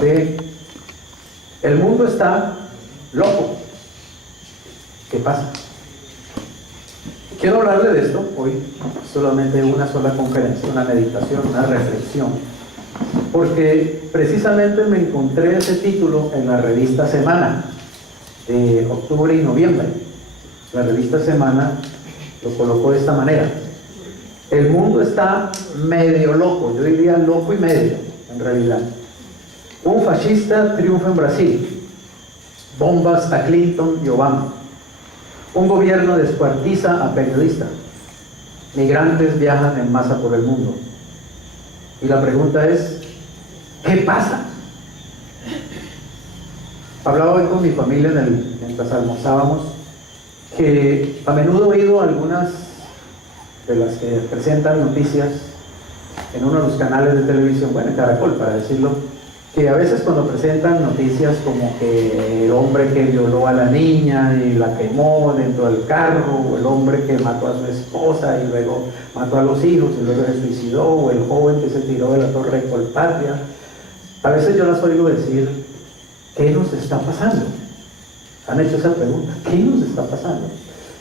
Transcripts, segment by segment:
de el mundo está loco. ¿Qué pasa? Quiero hablarle de esto hoy, solamente una sola conferencia, una meditación, una reflexión, porque precisamente me encontré ese título en la revista Semana de octubre y noviembre. La revista Semana lo colocó de esta manera: el mundo está medio loco, yo diría loco y medio en realidad. Un fascista triunfa en Brasil, bombas a Clinton y Obama. Un gobierno descuartiza a periodistas. Migrantes viajan en masa por el mundo. Y la pregunta es, ¿qué pasa? Hablaba hoy con mi familia mientras almorzábamos, que a menudo he oído algunas de las que presentan noticias en uno de los canales de televisión, bueno, Caracol para decirlo, que a veces cuando presentan noticias como que el hombre que violó a la niña y la quemó dentro del carro, o el hombre que mató a su esposa y luego mató a los hijos y luego se suicidó, o el joven que se tiró de la Torre de Colpatria, a veces yo las oigo decir, ¿qué nos está pasando? Han hecho esa pregunta, ¿qué nos está pasando?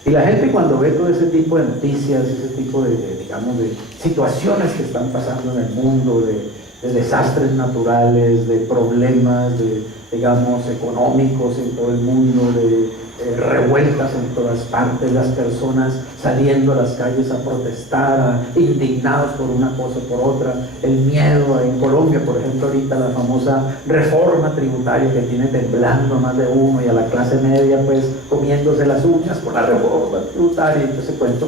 Y la gente cuando ve todo ese tipo de noticias, ese tipo digamos, de situaciones que están pasando en el mundo, de desastres naturales, de problemas, digamos, económicos en todo el mundo, de revueltas en todas partes, las personas saliendo a las calles a protestar, indignados por una cosa o por otra, el miedo en Colombia, por ejemplo, ahorita la famosa reforma tributaria que tiene temblando a más de uno y a la clase media pues comiéndose las uñas por la reforma tributaria y todo ese cuento.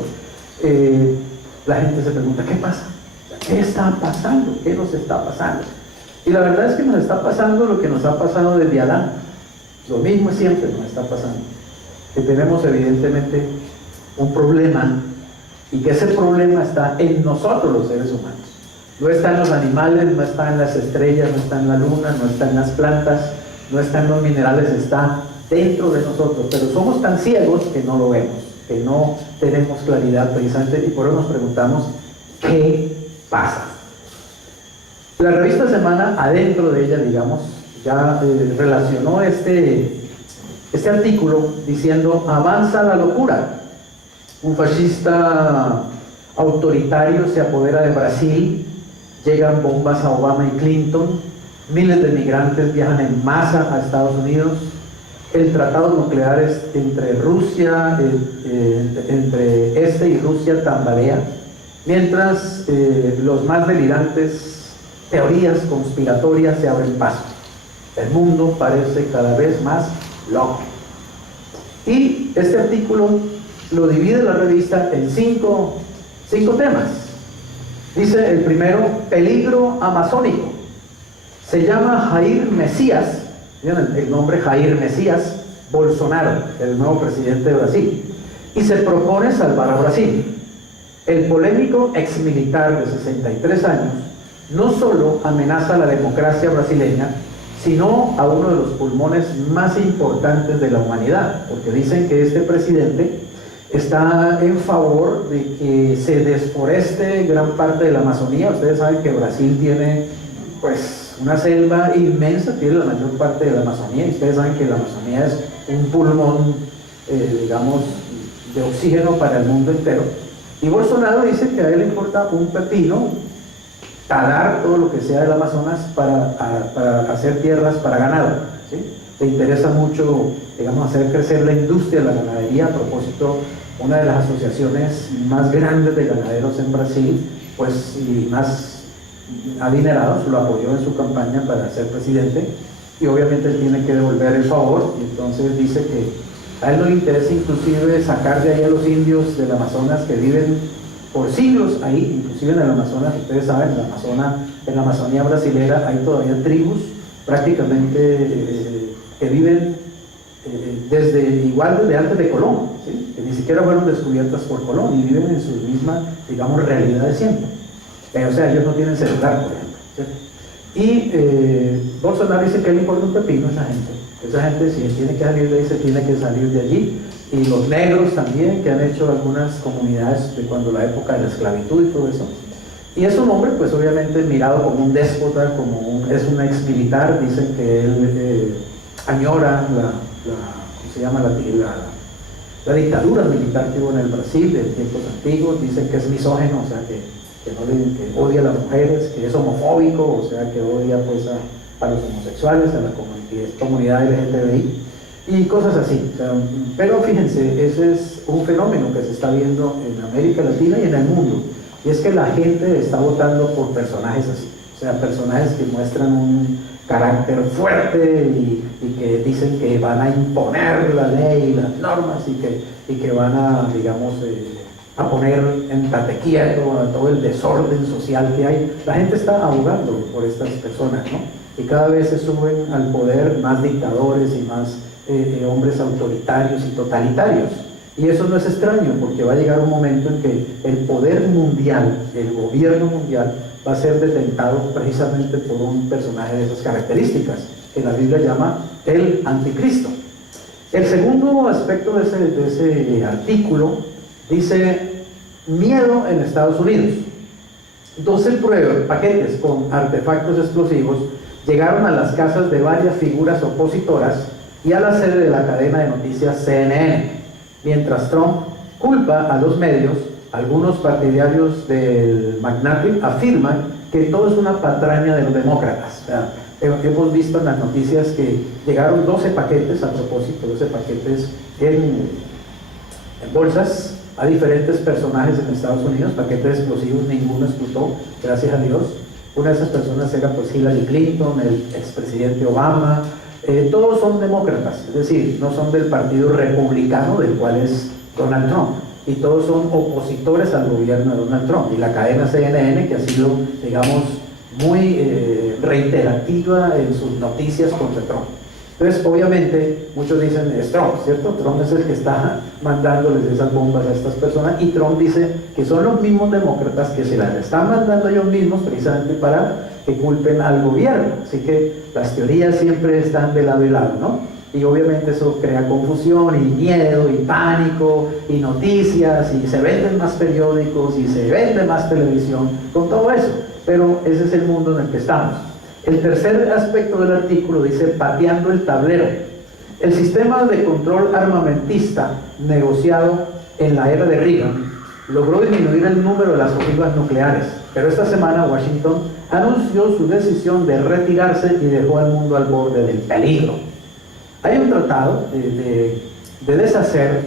La gente se pregunta, ¿qué pasa? ¿Qué está pasando? ¿Qué nos está pasando? Y la verdad es que nos está pasando lo que nos ha pasado desde Adán. Lo mismo siempre nos está pasando. Que tenemos evidentemente un problema y que ese problema está en nosotros los seres humanos. No está en los animales, no está en las estrellas, no está en la luna, no está en las plantas, no está en los minerales, está dentro de nosotros. Pero somos tan ciegos que no lo vemos, que no tenemos claridad precisamente, y por eso nos preguntamos, ¿qué pasa? La revista Semana, adentro de ella, digamos, ya relacionó este artículo diciendo, avanza la locura. Un fascista autoritario se apodera de Brasil, llegan bombas a Obama y Clinton, miles de migrantes viajan en masa a Estados Unidos, el tratado nuclear entre Rusia, entre este y Rusia tambalea, mientras los más delirantes teorías conspiratorias se abren paso. El mundo parece cada vez más loco. Y este artículo lo divide la revista en cinco temas. Dice el primero, peligro amazónico. Se llama Jair Messias, el nombre Jair Messias Bolsonaro, el nuevo presidente de Brasil, y se propone salvar a Brasil. El polémico exmilitar de 63 años no solo amenaza a la democracia brasileña, sino a uno de los pulmones más importantes de la humanidad, porque dicen que este presidente está en favor de que se desforeste gran parte de la Amazonía. Ustedes saben que Brasil tiene pues una selva inmensa, tiene la mayor parte de la Amazonía, y ustedes saben que la Amazonía es un pulmón, digamos, de oxígeno para el mundo entero. Y Bolsonaro dice que a él le importa un pepino talar todo lo que sea del Amazonas para hacer tierras para ganado, ¿sí? Le interesa mucho, digamos, hacer crecer la industria de la ganadería. A propósito, una de las asociaciones más grandes de ganaderos en Brasil, pues, y más adinerados, lo apoyó en su campaña para ser presidente, y obviamente él tiene que devolver el favor, y entonces dice que a él no le interesa inclusive sacar de ahí a los indios del Amazonas que viven por siglos ahí, inclusive en el Amazonas. Ustedes saben, en la Amazonía brasilera hay todavía tribus prácticamente que viven desde antes de Colón, ¿sí? Que ni siquiera fueron descubiertas por Colón y viven en su misma, digamos, realidad de siempre. O sea, ellos no tienen celular, por ejemplo, ¿cierto? Y Bolsonaro dice que le importa un pepino a esa gente. Esa gente, si tiene que salir de ahí, se tiene que salir de allí. Y los negros también, que han hecho algunas comunidades de cuando la época de la esclavitud y todo eso. Y es un hombre, pues obviamente mirado como un déspota, es un ex militar. Dicen que él añora ¿cómo se llama? La dictadura militar que hubo en el Brasil de tiempos antiguos. Dicen que es misógino, o sea, que odia a las mujeres, que es homofóbico, o sea, que odia pues a los homosexuales, a la comunidad LGTBI y cosas así. O sea, pero fíjense, ese es un fenómeno que se está viendo en América Latina y en el mundo, y es que la gente está votando por personajes así, o sea, personajes que muestran un carácter fuerte y que dicen que van a imponer la ley y las normas y que van a, digamos, a poner en tate quieto a todo el desorden social que hay. La gente está abogando por estas personas, ¿no? Y cada vez se suben al poder más dictadores y más hombres autoritarios y totalitarios. Y eso no es extraño, porque va a llegar un momento en que el poder mundial, el gobierno mundial, va a ser detentado precisamente por un personaje de esas características, que la Biblia llama el anticristo. El segundo aspecto de ese artículo dice miedo en Estados Unidos. 12 paquetes con artefactos explosivos llegaron a las casas de varias figuras opositoras y a la sede de la cadena de noticias CNN, mientras Trump culpa a los medios. Algunos partidarios del magnate afirman que todo es una patraña de los demócratas. O sea, hemos visto en las noticias que llegaron 12 paquetes, a propósito, 12 paquetes en bolsas a diferentes personajes en Estados Unidos, paquetes explosivos, ninguno explotó, gracias a Dios. Una de esas personas era pues Hillary Clinton, el expresidente Obama. Todos son demócratas, es decir, no son del partido republicano del cual es Donald Trump, y todos son opositores al gobierno de Donald Trump. Y la cadena CNN, que ha sido, digamos, muy reiterativa en sus noticias contra Trump. Entonces, obviamente, muchos dicen, es Trump, ¿cierto? Trump es el que está mandándoles esas bombas a estas personas, y Trump dice que son los mismos demócratas que se las están mandando ellos mismos precisamente para que culpen al gobierno. Así que las teorías siempre están de lado y lado, ¿no? Y obviamente eso crea confusión y miedo y pánico y noticias, y se venden más periódicos y se vende más televisión con todo eso. Pero ese es el mundo en el que estamos. El tercer aspecto del artículo dice pateando el tablero. El sistema de control armamentista negociado en la era de Reagan logró disminuir el número de las ojivas nucleares, pero esta semana Washington anunció su decisión de retirarse y dejó al mundo al borde del peligro. Hay un tratado de deshacer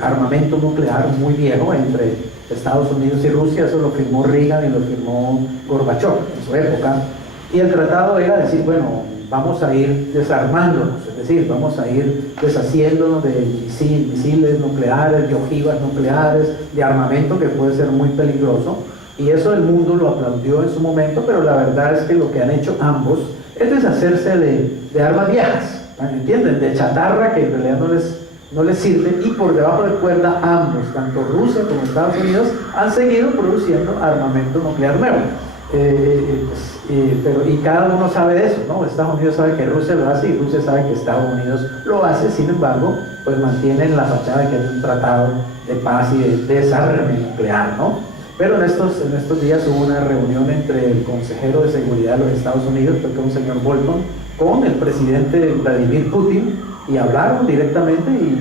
armamento nuclear muy viejo entre Estados Unidos y Rusia. Eso lo firmó Reagan y lo firmó Gorbachev en su época, y el tratado era decir, bueno, vamos a ir desarmándonos, es decir, vamos a ir deshaciéndonos de misiles nucleares, de ojivas nucleares, de armamento que puede ser muy peligroso. Y eso el mundo lo aplaudió en su momento, pero la verdad es que lo que han hecho ambos es deshacerse de armas viejas, ¿entienden? De chatarra que en realidad no les sirve, y por debajo de cuerda ambos, tanto Rusia como Estados Unidos, han seguido produciendo armamento nuclear nuevo. Y cada uno sabe de eso, ¿no? Estados Unidos sabe que Rusia lo hace y Rusia sabe que Estados Unidos lo hace. Sin embargo, pues mantienen la fachada de que hay un tratado de paz y de desarme nuclear, ¿no? Pero en estos días hubo una reunión entre el consejero de seguridad de los Estados Unidos, creo que un señor Bolton, con el presidente Vladimir Putin, y hablaron directamente, y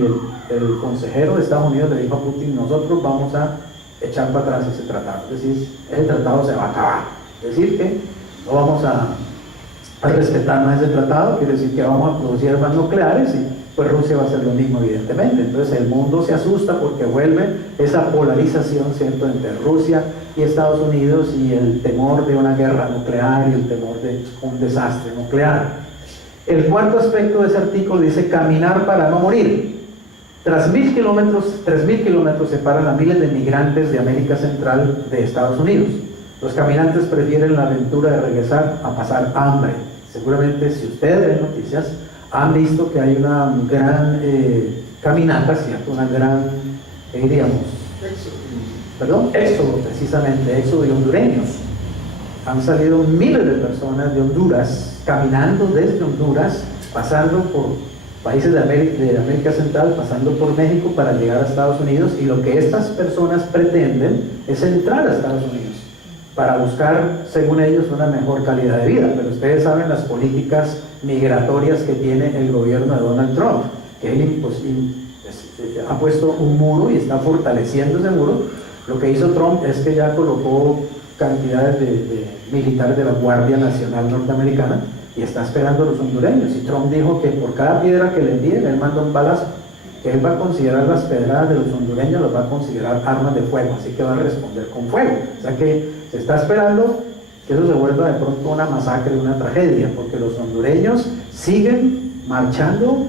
el consejero de Estados Unidos le dijo a Putin: nosotros vamos a echar para atrás ese tratado, es decir, ese tratado se va a acabar, es decir, que no vamos a respetar más ese tratado, quiere decir que vamos a producir armas nucleares, y pues Rusia va a hacer lo mismo, evidentemente. Entonces el mundo se asusta porque vuelve esa polarización, ¿cierto?, entre Rusia y Estados Unidos, y el temor de una guerra nuclear y el temor de un desastre nuclear. El cuarto aspecto de ese artículo dice caminar para no morir. Tras 3.000 kilómetros separan a miles de migrantes de América Central de Estados Unidos. Los caminantes prefieren la aventura de regresar a pasar hambre. Seguramente, si ustedes ven noticias, han visto que hay una gran caminata, ¿cierto? Una gran, éxodo, precisamente, éxodo de hondureños. Han salido miles de personas de Honduras, caminando desde Honduras, pasando por países de América Central, pasando por México para llegar a Estados Unidos, y lo que estas personas pretenden es entrar a Estados Unidos. para buscar, según ellos, una mejor calidad de vida. Pero ustedes saben las políticas migratorias que tiene el gobierno de Donald Trump, que él ha puesto un muro y está fortaleciendo ese muro. Lo que hizo Trump es que ya colocó cantidades de militares de la Guardia Nacional Norteamericana y está esperando a los hondureños. Y Trump dijo que por cada piedra que le envíen, él manda un balazo, que él va a considerar las pedradas de los hondureños, los va a considerar armas de fuego, así que va a responder con fuego. O sea que se está esperando que eso se vuelva de pronto una masacre, una tragedia, porque los hondureños siguen marchando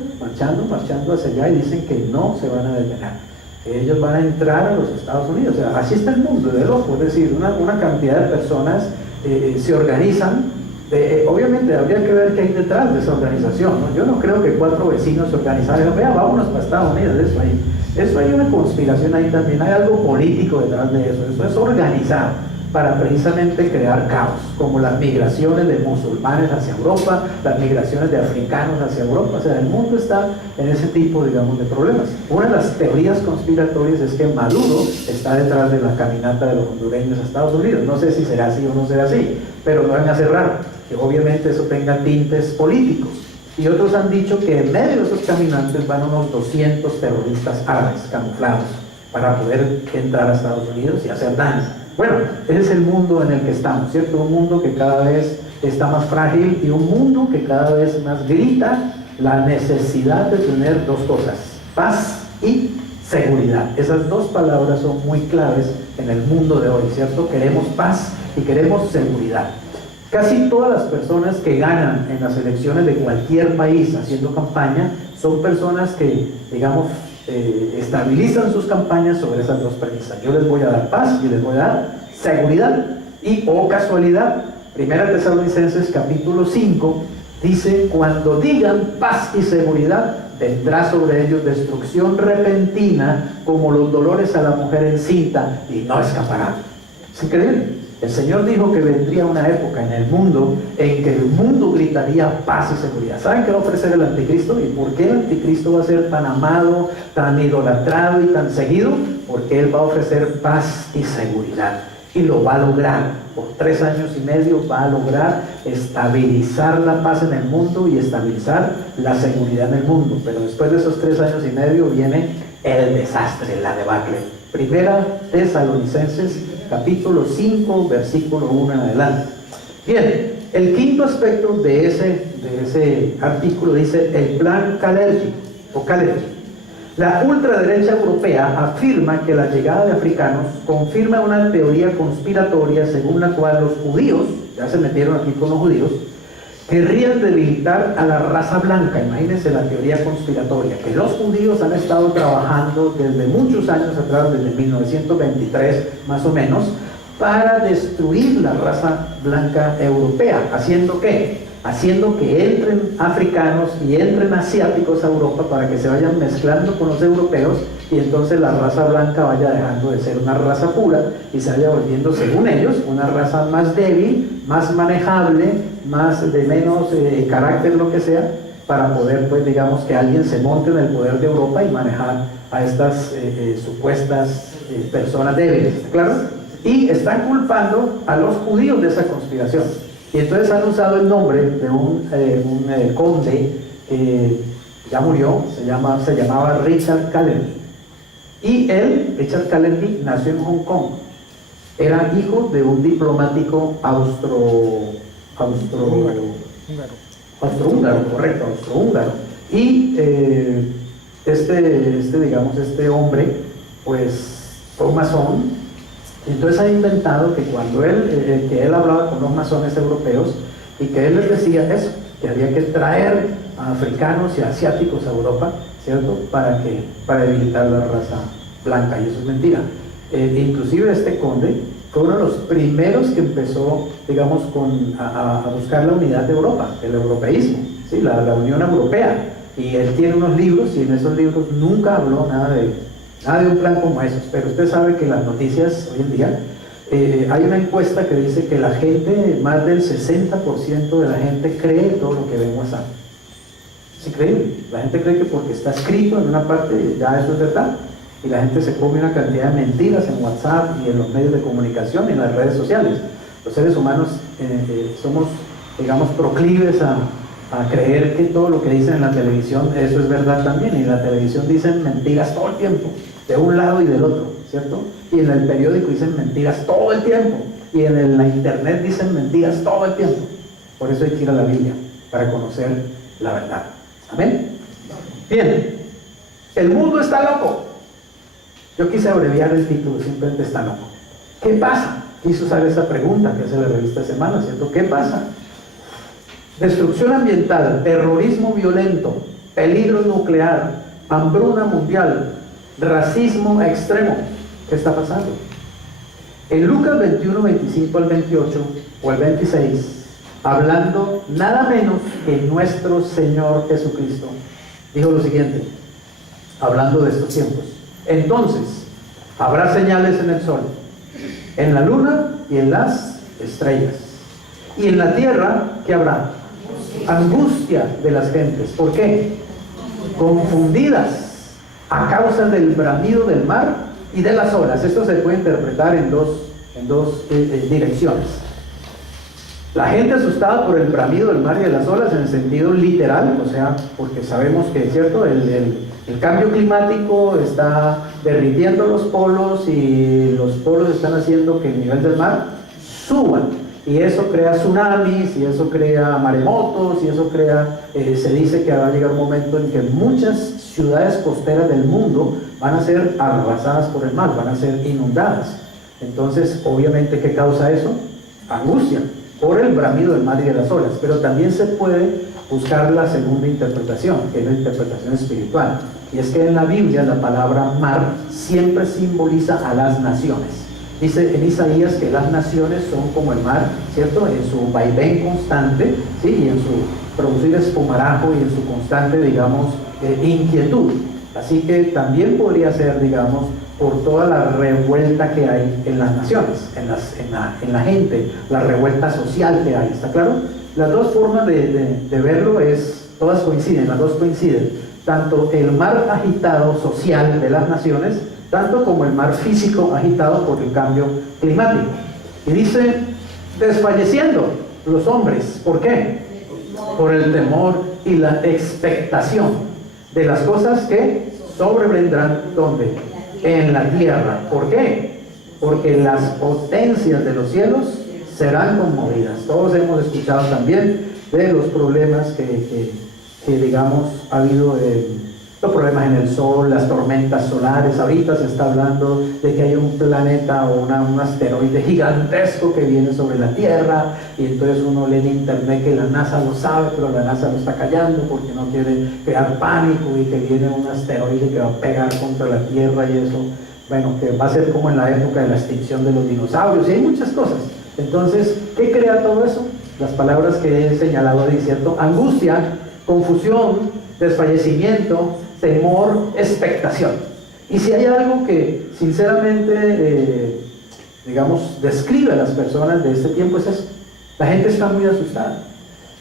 hacia allá y dicen que no se van a detener. Ellos van a entrar a los Estados Unidos. O sea, así está el mundo de loco, es decir, una cantidad de personas se organizan. Obviamente habría que ver qué hay detrás de esa organización, ¿no? Yo no creo que 4 vecinos se organizaran y digan, vea, vámonos para Estados Unidos. Eso hay una conspiración ahí también, hay algo político detrás de eso. Eso es organizado para precisamente crear caos, como las migraciones de musulmanes hacia Europa, las migraciones de africanos hacia Europa. O sea, el mundo está en ese tipo, digamos, de problemas. Una de las teorías conspiratorias es que Maduro está detrás de la caminata de los hondureños a Estados Unidos. No sé si será así o no será así, pero no van a cerrar, que obviamente eso tenga tintes políticos. Y otros han dicho que en medio de esos caminantes van unos 200 terroristas árabes camuflados para poder entrar a Estados Unidos y hacer daño. Bueno, ese es el mundo en el que estamos, ¿cierto? Un mundo que cada vez está más frágil y un mundo que cada vez más grita la necesidad de tener 2 cosas, paz y seguridad. Esas 2 palabras son muy claves en el mundo de hoy, ¿cierto? Queremos paz y queremos seguridad. Casi todas las personas que ganan en las elecciones de cualquier país haciendo campaña son personas que, digamos, estabilizan sus campañas sobre esas 2 premisas. Yo les voy a dar paz y les voy a dar seguridad. Y, oh casualidad, 1 Tesalonicenses capítulo 5 dice: cuando digan paz y seguridad, vendrá sobre ellos destrucción repentina como los dolores a la mujer encinta, y no escaparán. ¿Es increíble? El Señor dijo que vendría una época en el mundo en que el mundo gritaría paz y seguridad. ¿Saben qué va a ofrecer el anticristo? ¿Y por qué el anticristo va a ser tan amado, tan idolatrado y tan seguido? Porque él va a ofrecer paz y seguridad. Y lo va a lograr. Por 3 años y medio va a lograr estabilizar la paz en el mundo y estabilizar la seguridad en el mundo. Pero después de esos 3 años y medio viene el desastre, la debacle. 1 Tesalonicenses capítulo 5, versículo 1 en adelante. Bien, el quinto aspecto de ese artículo dice el plan Kalergi, o Kalergi. La ultraderecha europea afirma que la llegada de africanos confirma una teoría conspiratoria según la cual los judíos, ya se metieron aquí con los judíos, querrían debilitar a la raza blanca. Imagínense la teoría conspiratoria, que los judíos han estado trabajando desde muchos años atrás, desde 1923 más o menos, para destruir la raza blanca europea. ¿Haciendo qué? Haciendo que entren africanos y entren asiáticos a Europa para que se vayan mezclando con los europeos y entonces la raza blanca vaya dejando de ser una raza pura y se vaya volviendo, según ellos, una raza más débil, más manejable, más de menos carácter, lo que sea, para poder, pues digamos, que alguien se monte en el poder de Europa y manejar a estas supuestas personas débiles, ¿claro? Y están culpando a los judíos de esa conspiración. Y entonces han usado el nombre de un conde que ya murió, se llamaba Richard Kalergi. Y él, Richard Kalergi, nació en Hong Kong. Era hijo de un diplomático austrohúngaro, correcto, austrohúngaro. Y este hombre, pues, fue masón. Entonces ha inventado que cuando él hablaba con los masones europeos y que él les decía eso, que había que traer a africanos y asiáticos a Europa, ¿cierto? Para debilitar la raza blanca, y eso es mentira. Inclusive este conde fue uno de los primeros que empezó, digamos, a buscar la unidad de Europa, el europeísmo, ¿sí? la Unión Europea, y él tiene unos libros y en esos libros nunca habló nada de un plan como esos. Pero usted sabe que las noticias hoy en día, hay una encuesta que dice que la gente, más del 60% de la gente cree todo lo que ve en WhatsApp. Es increíble. La gente cree que porque está escrito en una parte ya eso es verdad, y la gente se come una cantidad de mentiras en WhatsApp y en los medios de comunicación y en las redes sociales. Los seres humanos somos, digamos, proclives a creer que todo lo que dicen en la televisión, eso es verdad también. Y en la televisión dicen mentiras todo el tiempo, de un lado y del otro, ¿cierto? Y en el periódico dicen mentiras todo el tiempo. Y en la internet dicen mentiras todo el tiempo. Por eso hay que ir a la Biblia, para conocer la verdad. ¿Amén? Bien, el mundo está loco. Yo quise abreviar el título, simplemente está loco. ¿Qué pasa? Quiso usar esa pregunta que hace la revista Semana, ¿cierto? ¿Qué pasa? Destrucción ambiental, terrorismo violento, peligro nuclear, hambruna mundial, racismo extremo. ¿Qué está pasando? En Lucas 21, 25 al 28 o al 26, hablando nada menos que nuestro Señor Jesucristo, dijo lo siguiente, hablando de estos tiempos. Entonces, habrá señales en el sol, en la luna y en las estrellas. Y en la tierra, ¿qué habrá? Angustia de las gentes. ¿Por qué? Confundidas a causa del bramido del mar y de las olas. Esto se puede interpretar en dos direcciones. La gente asustada por el bramido del mar y de las olas en el sentido literal, o sea, porque sabemos que es cierto, el cambio climático está derritiendo los polos y los polos están haciendo que el nivel del mar suba. Y eso crea tsunamis, y eso crea maremotos, y eso crea, se dice que va a llegar un momento en que muchas ciudades costeras del mundo van a ser arrasadas por el mar, van a ser inundadas. Entonces, obviamente, ¿qué causa eso? Angustia, por el bramido del mar y de las olas. Pero también se puede buscar la segunda interpretación, que es la interpretación espiritual. Y es que en la Biblia la palabra mar siempre simboliza a las naciones. Dice en Isaías que las naciones son como el mar, ¿cierto? En su vaivén constante, ¿sí? Y en su producir espumarajo y en su constante, digamos, inquietud. Así que también podría ser, digamos, por toda la revuelta que hay en las naciones, en la gente, la revuelta social que hay, ¿está claro? Las dos formas de verlo todas coinciden, las dos coinciden. Tanto el mar agitado social de las naciones, tanto como el mar físico agitado por el cambio climático. Y dice, desfalleciendo los hombres. ¿Por qué? Por el temor y la expectación de las cosas que sobrevendrán, ¿dónde? En la tierra. ¿Por qué? Porque las potencias de los cielos serán conmovidas. Todos hemos escuchado también de los problemas que digamos, ha habido los problemas en el sol, las tormentas solares. Ahorita se está hablando de que hay un planeta o un asteroide gigantesco que viene sobre la Tierra, y entonces uno lee en internet que la NASA lo sabe, pero la NASA lo está callando porque no quiere crear pánico, y que viene un asteroide que va a pegar contra la Tierra y eso, bueno, que va a ser como en la época de la extinción de los dinosaurios, y hay muchas cosas. Entonces, ¿qué crea todo eso? Las palabras que he señalado ahí, ¿cierto? Angustia, confusión, desfallecimiento, temor, expectación. Y si hay algo que sinceramente, digamos, describe a las personas de este tiempo, es eso. La gente está muy asustada,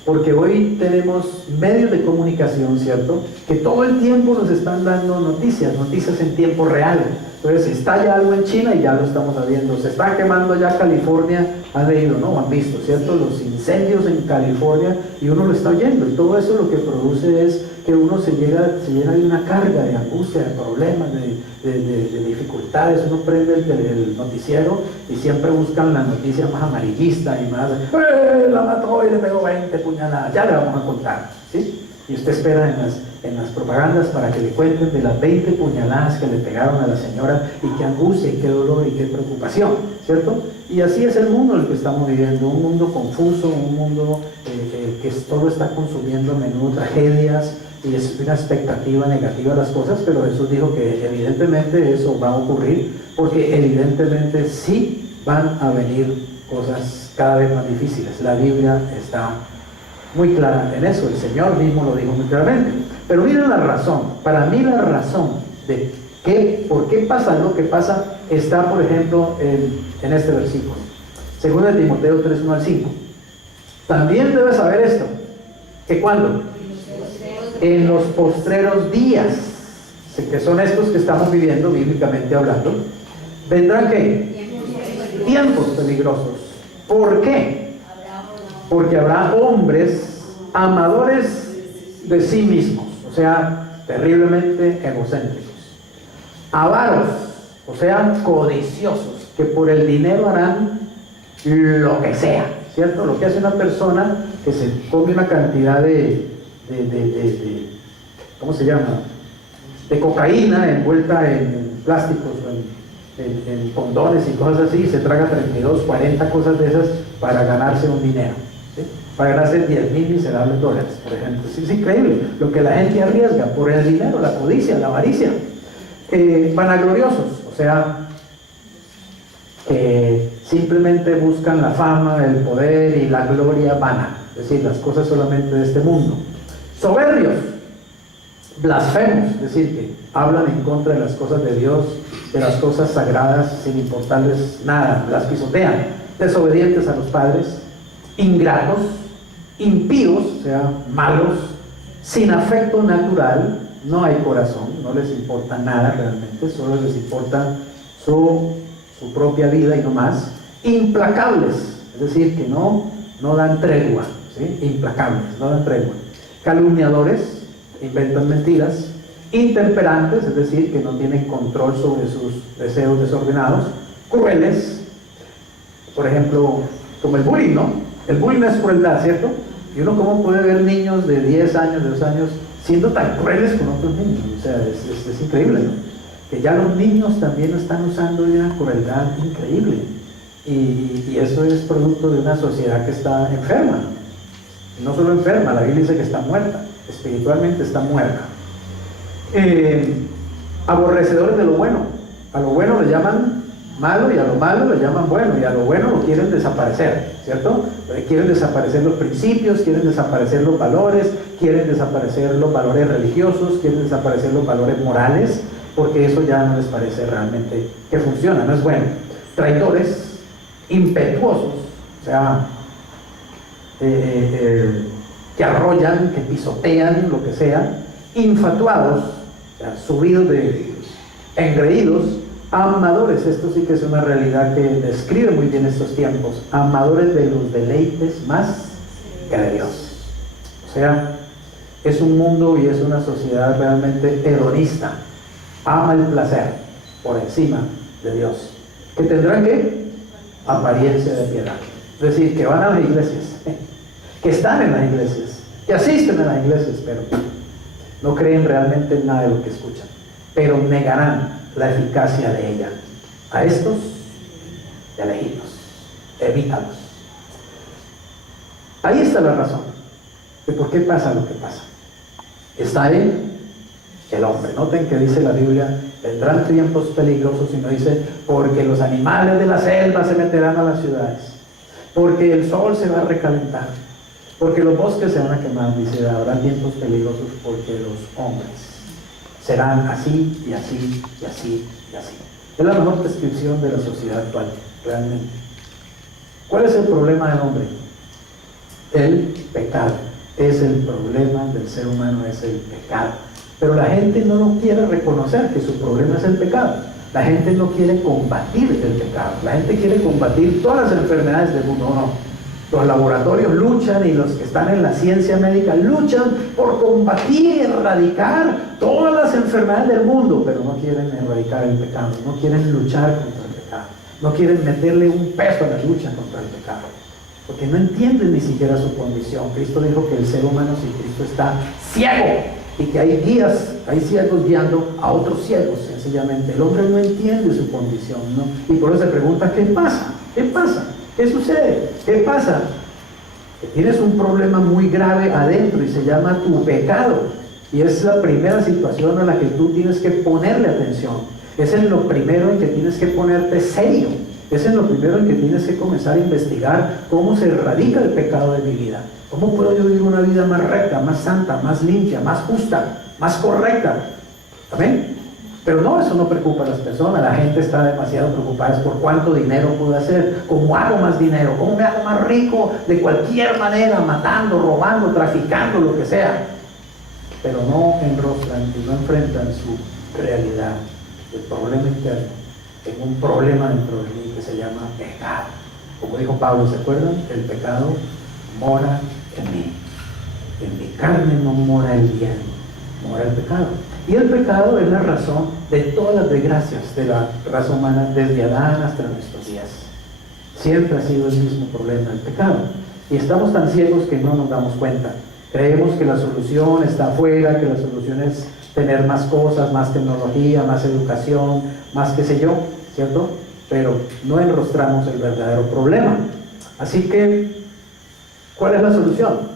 porque hoy tenemos medios de comunicación, ¿cierto?, que todo el tiempo nos están dando noticias en tiempo real. Entonces, estalla algo en China y ya lo estamos viendo. Se está quemando ya California, han leído, ¿no? Han visto, ¿cierto? Los incendios en California, y uno lo está oyendo. Y todo eso lo que produce es que uno se llena de una carga de angustia, de problemas, de dificultades. Uno prende el noticiero y siempre buscan la noticia más amarillista y más, la mató y le pegó 20 puñaladas. Ya le vamos a contar, ¿sí? Y usted espera en las propagandas para que le cuenten de las 20 puñaladas que le pegaron a la señora, y qué angustia, y qué dolor, y qué preocupación, ¿cierto? Y así es el mundo en el que estamos viviendo, un mundo confuso, un mundo que todo está consumiendo a menudo tragedias, y es una expectativa negativa a las cosas. Pero Jesús dijo que evidentemente eso va a ocurrir, porque evidentemente sí van a venir cosas cada vez más difíciles. La Biblia está muy clara en eso, el Señor mismo lo dijo muy claramente. Pero miren la razón, para mí la razón de por qué pasa lo que pasa está, por ejemplo, en este versículo, 2 Timoteo 3, 1 al 5. También debes saber esto, que cuando en los postreros días, que son estos que estamos viviendo bíblicamente hablando, vendrán ¿qué? Tiempos peligrosos. ¿Por qué? Porque habrá hombres amadores de sí mismos, o sea, terriblemente egocéntricos, avaros, o sea, codiciosos, que por el dinero harán lo que sea, ¿cierto? Lo que hace una persona que se come una cantidad ¿cómo se llama? De cocaína envuelta en plásticos, en condones y cosas así, y se traga 32, 40 cosas de esas para ganarse un dinero, ¿sí? Para ganarse 10,000 miserables dólares, por ejemplo. Sí, es increíble lo que la gente arriesga por el dinero, la codicia, la avaricia. Vanagloriosos, o sea, que simplemente buscan la fama, el poder y la gloria vana, es decir, las cosas solamente de este mundo. Soberbios, blasfemos, es decir, que hablan en contra de las cosas de Dios, de las cosas sagradas, sin importarles nada, las pisotean. Desobedientes a los padres, ingratos, impíos, o sea, malos, sin afecto natural, no hay corazón, no les importa nada realmente, solo les importa su propia vida y no más. Implacables, es decir, que no dan tregua, ¿sí? Implacables, no dan tregua. Calumniadores, inventan mentiras. Intemperantes, es decir, que no tienen control sobre sus deseos desordenados. Crueles, por ejemplo, como el bullying, ¿no? El bullying es crueldad, ¿cierto? Y uno cómo puede ver niños de 10 años, de 2 años, siendo tan crueles con otros niños. O sea, es increíble, ¿no? Que ya los niños también están usando una crueldad increíble. Y eso es producto de una sociedad que está enferma. No solo enferma, la Biblia dice que está muerta, espiritualmente está muerta. Aborrecedores de lo bueno. A lo bueno le llaman malo y a lo malo le llaman bueno, y a lo bueno lo quieren desaparecer, ¿cierto? Quieren desaparecer los principios, quieren desaparecer los valores, quieren desaparecer los valores religiosos, quieren desaparecer los valores morales, porque eso ya no les parece realmente que funciona, no es bueno. Traidores, impetuosos, o sea, que arrollan, que pisotean, lo que sea. Infatuados, o sea, subidos engreídos. Amadores, esto sí que es una realidad que describe muy bien estos tiempos, amadores de los deleites más que de Dios. O sea, es un mundo y es una sociedad realmente hedonista, ama el placer por encima de Dios, que tendrán que apariencia de piedad, es decir, que van a las iglesias, que están en las iglesias, que asisten a las iglesias, pero no creen realmente en nada de lo que escuchan, pero negarán la eficacia de ella. A estos, elegidlos, evítalos. Ahí está la razón de por qué pasa lo que pasa. Está en el hombre. Noten que dice la Biblia, vendrán tiempos peligrosos, y no dice, porque los animales de la selva se meterán a las ciudades, porque el sol se va a recalentar, porque los bosques se van a quemar. Dice, habrá tiempos peligrosos porque los hombres serán así y así y así y así. Es la mejor descripción de la sociedad actual, realmente. ¿Cuál es el problema del hombre? El pecado. Es el problema del ser humano, es el pecado. Pero la gente no lo quiere reconocer, que su problema es el pecado. La gente no quiere combatir el pecado. La gente quiere combatir todas las enfermedades del mundo. No. Los laboratorios luchan y los que están en la ciencia médica luchan por combatir y erradicar todas las enfermedades del mundo, pero no quieren erradicar el pecado, no quieren luchar contra el pecado, no quieren meterle un peso a la lucha contra el pecado, porque no entienden ni siquiera su condición. Cristo dijo que el ser humano sin Cristo está ciego y que hay guías, hay ciegos guiando a otros ciegos, sencillamente. El hombre no entiende su condición, ¿no? Y por eso se pregunta, ¿qué pasa? ¿Qué pasa? ¿Qué sucede? ¿Qué pasa? Que tienes un problema muy grave adentro y se llama tu pecado. Y es la primera situación a la que tú tienes que ponerle atención. Es en lo primero en que tienes que ponerte serio. Es en lo primero en que tienes que comenzar a investigar cómo se erradica el pecado de mi vida. ¿Cómo puedo yo vivir una vida más recta, más santa, más limpia, más justa, más correcta? ¿Amén? Pero no, eso no preocupa a las personas. La gente está demasiado preocupada por cuánto dinero puedo hacer, cómo hago más dinero, cómo me hago más rico de cualquier manera, matando, robando, traficando, lo que sea. Pero no enrostran y no enfrentan su realidad, el problema interno. Tengo un problema dentro de mí que se llama pecado. Como dijo Pablo, ¿se acuerdan? El pecado mora en mí. En mi carne no mora el bien, mora el pecado. Y el pecado es la razón de todas las desgracias de la raza humana desde Adán hasta nuestros días. Siempre ha sido el mismo problema, el pecado. Y estamos tan ciegos que no nos damos cuenta. Creemos que la solución está afuera, que la solución es tener más cosas, más tecnología, más educación, más qué sé yo, ¿cierto? Pero no enrostramos el verdadero problema. Así que, ¿cuál es la solución?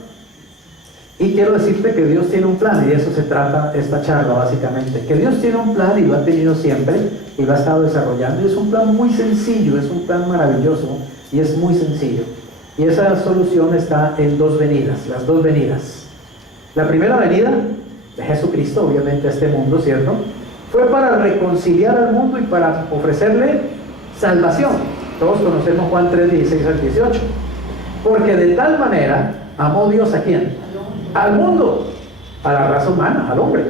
Y quiero decirte que Dios tiene un plan, y de eso se trata esta charla básicamente. Que Dios tiene un plan y lo ha tenido siempre, y lo ha estado desarrollando, y es un plan muy sencillo, es un plan maravilloso, y es muy sencillo. Y esa solución está en dos venidas, las dos venidas. La primera venida de Jesucristo, obviamente, a este mundo, ¿cierto? Fue para reconciliar al mundo y para ofrecerle salvación. Todos conocemos Juan 3, 16 al 18. Porque de tal manera amó Dios ¿a quién? Al mundo, a la raza humana, al hombre,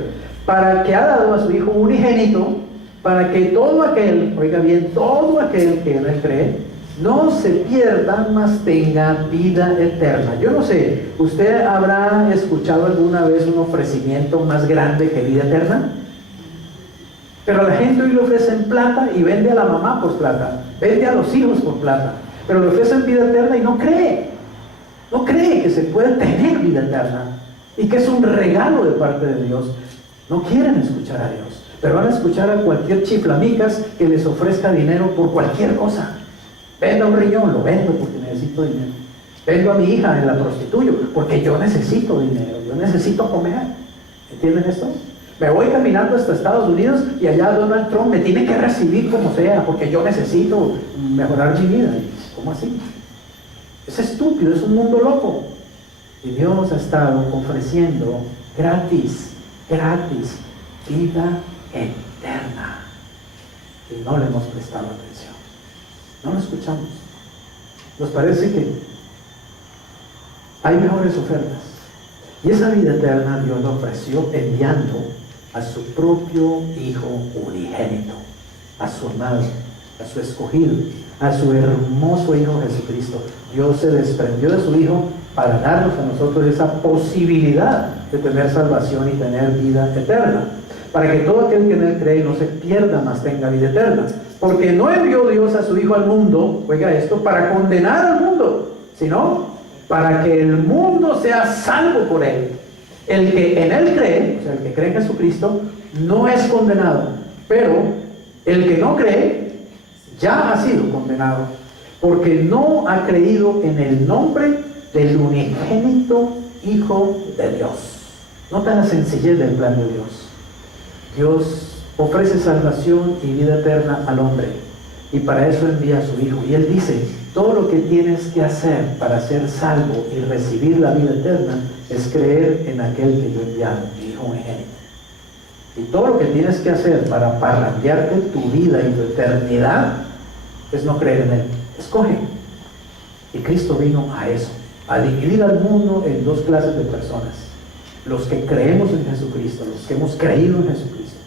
para que ha dado a su Hijo unigénito, para que todo aquel, oiga bien, todo aquel que en él cree, no se pierda, mas tenga vida eterna. Yo no sé, ¿usted habrá escuchado alguna vez un ofrecimiento más grande que vida eterna? Pero a la gente hoy le ofrecen plata y vende a la mamá por plata, vende a los hijos por plata, pero le ofrecen vida eterna y no cree. No cree que se puede tener vida eterna y que es un regalo de parte de Dios. No quieren escuchar a Dios, pero van a escuchar a cualquier chiflamicas que les ofrezca dinero por cualquier cosa. Vendo un riñón, lo vendo porque necesito dinero. Vendo a mi hija, la prostituyo porque yo necesito dinero, yo necesito comer. ¿Entienden esto? Me voy caminando hasta Estados Unidos y allá Donald Trump me tiene que recibir como sea porque yo necesito mejorar mi vida. ¿Cómo así? Es estúpido, es un mundo loco. Y Dios ha estado ofreciendo gratis, vida eterna. Y no le hemos prestado atención. No lo escuchamos. Nos parece que hay mejores ofertas. Y esa vida eterna Dios la ofreció enviando a su propio Hijo unigénito, a su amado, a su escogido, a su hermoso Hijo Jesucristo. Dios se desprendió de su Hijo para darnos a nosotros esa posibilidad de tener salvación y tener vida eterna, para que todo aquel que en él cree no se pierda, mas tenga vida eterna. Porque no envió Dios a su Hijo al mundo, oiga esto, para condenar al mundo, sino para que el mundo sea salvo por él. El que en él cree, o sea, el que cree en Jesucristo, no es condenado, pero el que no cree ya ha sido condenado, porque no ha creído en el nombre del unigénito Hijo de Dios. Nota la sencillez del plan de Dios. Dios ofrece salvación y vida eterna al hombre, y para eso envía a su Hijo. Y Él dice, todo lo que tienes que hacer para ser salvo y recibir la vida eterna es creer en aquel que yo he enviado, mi Hijo unigénito. Y todo lo que tienes que hacer para parrandearte tu vida y tu eternidad es no creer en Él. Escoge. Y Cristo vino a eso, a dividir al mundo en dos clases de personas: los que creemos en Jesucristo, los que hemos creído en Jesucristo,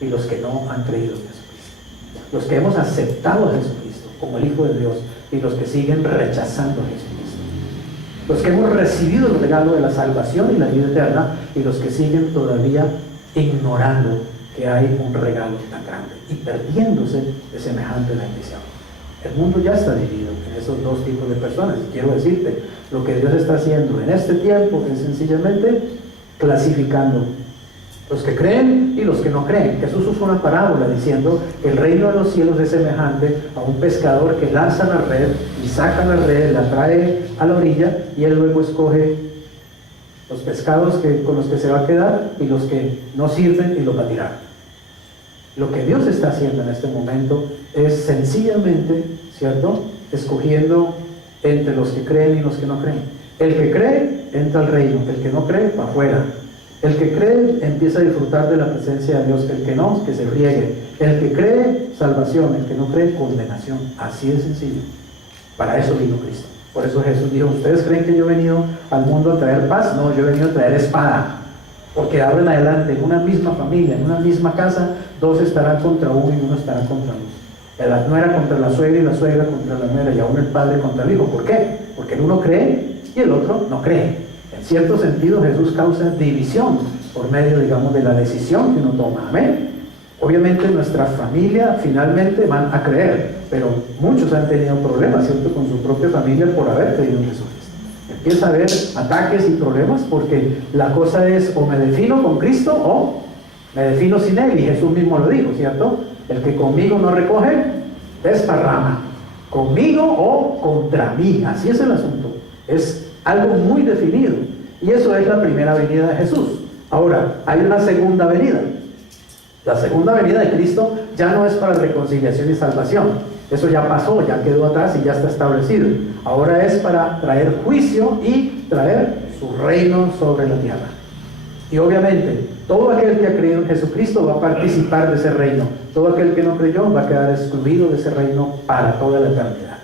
y los que no han creído en Jesucristo, los que hemos aceptado a Jesucristo como el Hijo de Dios y los que siguen rechazando a Jesucristo, los que hemos recibido el regalo de la salvación y la vida eterna y los que siguen todavía ignorando que hay un regalo tan grande y perdiéndose de semejante bendición. El mundo ya está dividido en esos dos tipos de personas, y quiero decirte, lo que Dios está haciendo en este tiempo es sencillamente clasificando los que creen y los que no creen. Jesús usó una parábola diciendo que el reino de los cielos es semejante a un pescador que lanza la red y saca la red, la trae a la orilla, y él luego escoge los pescados con los que se va a quedar y los que no sirven y los va a tirar. Lo que Dios está haciendo en este momento es sencillamente, ¿cierto?, escogiendo entre los que creen y los que no creen. El que cree entra al reino, el que no cree para afuera. El que cree empieza a disfrutar de la presencia de Dios, el que no, que se friegue. El que cree, salvación; el que no cree, condenación. Así de sencillo. Para eso vino Cristo. Por eso Jesús dijo, ¿ustedes creen que yo he venido al mundo a traer paz? No, yo he venido a traer espada. Porque de ahora en adelante, en una misma familia, en una misma casa, dos estarán contra uno y uno estará contra uno. La nuera contra la suegra y la suegra contra la nuera, y aún el padre contra el hijo. ¿Por qué? Porque el uno cree y el otro no cree. En cierto sentido, Jesús causa división por medio, digamos, de la decisión que uno toma. Amén. Obviamente nuestra familia finalmente van a creer, pero muchos han tenido problemas, ¿cierto?, con su propia familia por haber creído en Jesucristo. Empieza a haber ataques y problemas porque la cosa es: o me defino con Cristo o me defino sin Él. Y Jesús mismo lo dijo, ¿cierto? El que conmigo no recoge, desparrama. Conmigo o contra mí. Así es el asunto. Es algo muy definido. Y eso es la primera venida de Jesús. Ahora, hay una segunda venida. La segunda venida de Cristo ya no es para reconciliación y salvación. Eso ya pasó, ya quedó atrás y ya está establecido. Ahora es para traer juicio y traer su reino sobre la tierra. Y obviamente, todo aquel que ha creído en Jesucristo va a participar de ese reino. Todo aquel que no creyó va a quedar excluido de ese reino para toda la eternidad.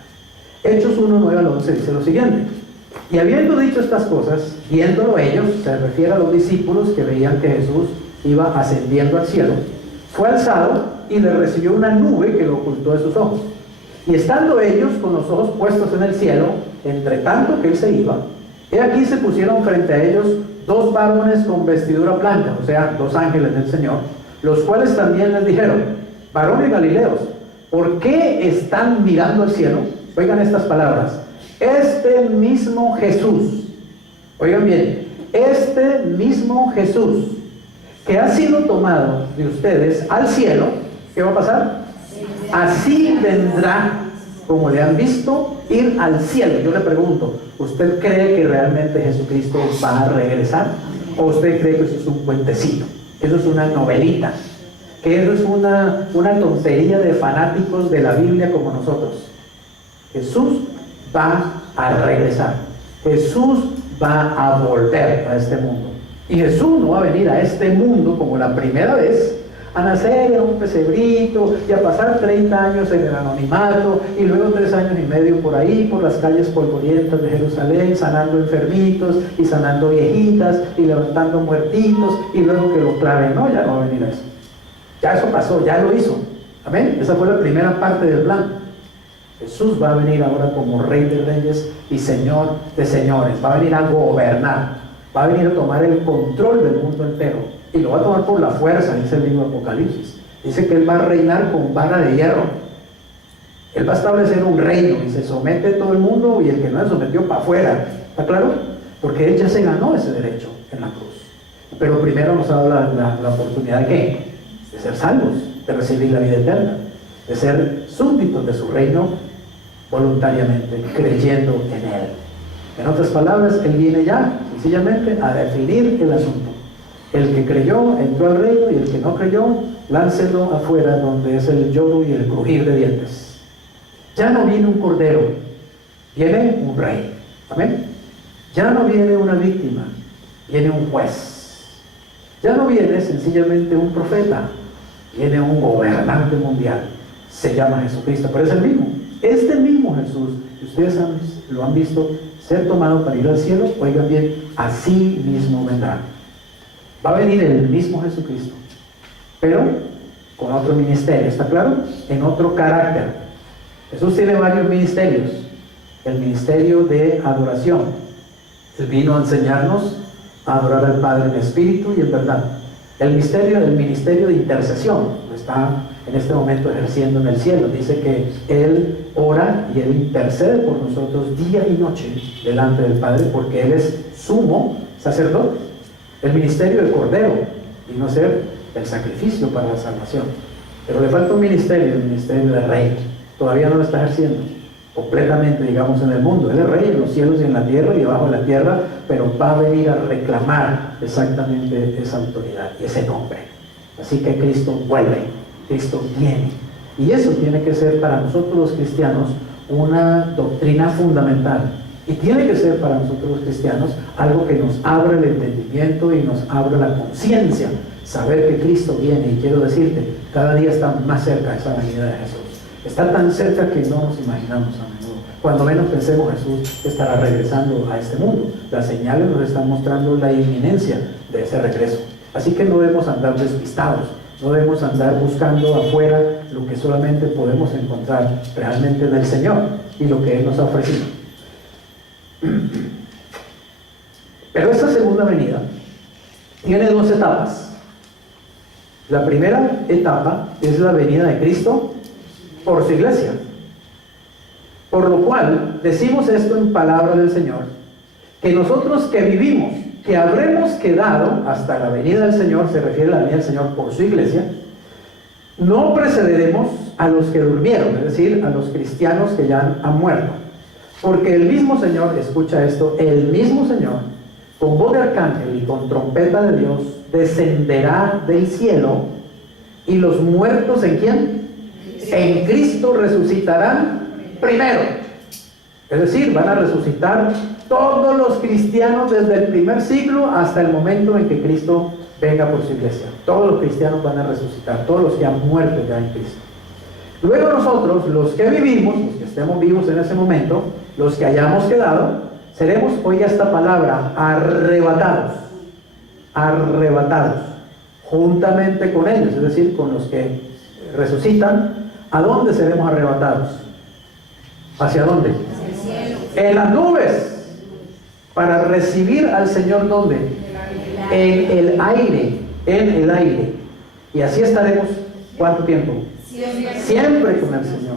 Hechos 1, 9 al 11 dice lo siguiente: y habiendo dicho estas cosas, viéndolo ellos, se refiere a los discípulos que veían que Jesús iba ascendiendo al cielo, fue alzado y le recibió una nube que lo ocultó de sus ojos. Y estando ellos con los ojos puestos en el cielo, entre tanto que él se iba, he aquí se pusieron frente a ellos dos varones con vestidura blanca, o sea, dos ángeles del Señor, los cuales también les dijeron: varones galileos, ¿por qué están mirando al cielo? Oigan estas palabras: este mismo Jesús, oigan bien, este mismo Jesús que ha sido tomado de ustedes al cielo, ¿qué va a pasar? Así vendrá como le han visto ir al cielo. Yo le pregunto, ¿usted cree que realmente Jesucristo va a regresar? ¿O usted cree que eso es un cuentecito? Que eso es una novelita, que eso es una tontería de fanáticos de la Biblia como nosotros? Jesús va a regresar. Jesús va a volver a este mundo. Y Jesús no va a venir a este mundo como la primera vez, a nacer en un pesebrito y a pasar 30 años en el anonimato y luego 3 años y medio por ahí, por las calles polvorientas de Jerusalén, sanando enfermitos y sanando viejitas y levantando muertitos y luego que lo claven. No, ya no va a venir eso. Ya eso pasó, ya lo hizo. Amén. Esa fue la primera parte del plan. Jesús va a venir ahora como Rey de Reyes y Señor de Señores. Va a venir a gobernar. Va a venir a tomar el control del mundo entero. Y lo va a tomar por la fuerza, dice el libro de Apocalipsis. Dice que Él va a reinar con vara de hierro. Él va a establecer un reino y se somete a todo el mundo, y el que no se sometió para afuera. ¿Está claro? Porque Él ya se ganó ese derecho en la cruz. Pero primero nos ha dado la oportunidad de ¿qué? De ser salvos, de recibir la vida eterna, de ser súbditos de su reino voluntariamente, creyendo en Él. En otras palabras, Él viene ya sencillamente a definir el asunto. El que creyó entró al reino, y el que no creyó, láncelo afuera, donde es el lloro y el crujir de dientes. Ya no viene un cordero, viene un rey. Amén. Ya no viene una víctima, viene un juez. Ya no viene sencillamente un profeta, viene un gobernante mundial. Se llama Jesucristo, pero es el mismo. Este mismo Jesús que ustedes lo han visto ser tomado para ir al cielo, oigan bien, así mismo vendrá. Va a venir el mismo Jesucristo, pero con otro ministerio, ¿está claro? En otro carácter. Jesús tiene varios ministerios. El ministerio de adoración. Él vino a enseñarnos a adorar al Padre en espíritu y en verdad. El ministerio de intercesión lo está en este momento ejerciendo en el cielo. Dice que Él ora y Él intercede por nosotros día y noche delante del Padre, porque Él es sumo sacerdote. El ministerio del Cordero vino a ser el sacrificio para la salvación. Pero le falta un ministerio, el ministerio del Rey. Todavía no lo está ejerciendo completamente, digamos, en el mundo. Él es Rey en los cielos y en la tierra y debajo de la tierra, pero va a venir a reclamar exactamente esa autoridad y ese nombre. Así que Cristo vuelve, Cristo viene. Y eso tiene que ser para nosotros los cristianos una doctrina fundamental. Y tiene que ser para nosotros los cristianos algo que nos abra el entendimiento y nos abra la conciencia. Saber que Cristo viene, y quiero decirte, cada día está más cerca esa venida de Jesús. Está tan cerca que no nos imaginamos a menudo. Cuando menos pensemos, Jesús estará regresando a este mundo. Las señales nos están mostrando la inminencia de ese regreso. Así que no debemos andar despistados, No debemos andar buscando afuera lo que solamente podemos encontrar realmente del Señor y lo que Él nos ha ofrecido. Pero esta segunda venida tiene dos etapas. La primera etapa es la venida de Cristo por su iglesia. Por lo cual, decimos esto en palabra del Señor, que nosotros que vivimos, que habremos quedado hasta la venida del Señor, se refiere a la venida del Señor por su iglesia, no precederemos a los que durmieron, es decir, a los cristianos que ya han muerto. Porque el mismo Señor, escucha esto, el mismo Señor, con voz de arcángel y con trompeta de Dios, descenderá del cielo, y los muertos, ¿en quién? En Cristo resucitarán primero. Es decir, van a resucitar todos los cristianos desde el primer siglo hasta el momento en que Cristo venga por su iglesia. Todos los cristianos van a resucitar, todos los que han muerto ya en Cristo. Luego nosotros, los que vivimos, los que estemos vivos en ese momento, los que hayamos quedado, seremos, oiga esta palabra, arrebatados, arrebatados, juntamente con ellos, es decir, con los que resucitan. ¿A dónde seremos arrebatados? ¿Hacia dónde? En las nubes, para recibir al Señor. ¿Dónde? En el aire, en el aire. Y así estaremos, ¿cuánto tiempo? Siempre con el Señor.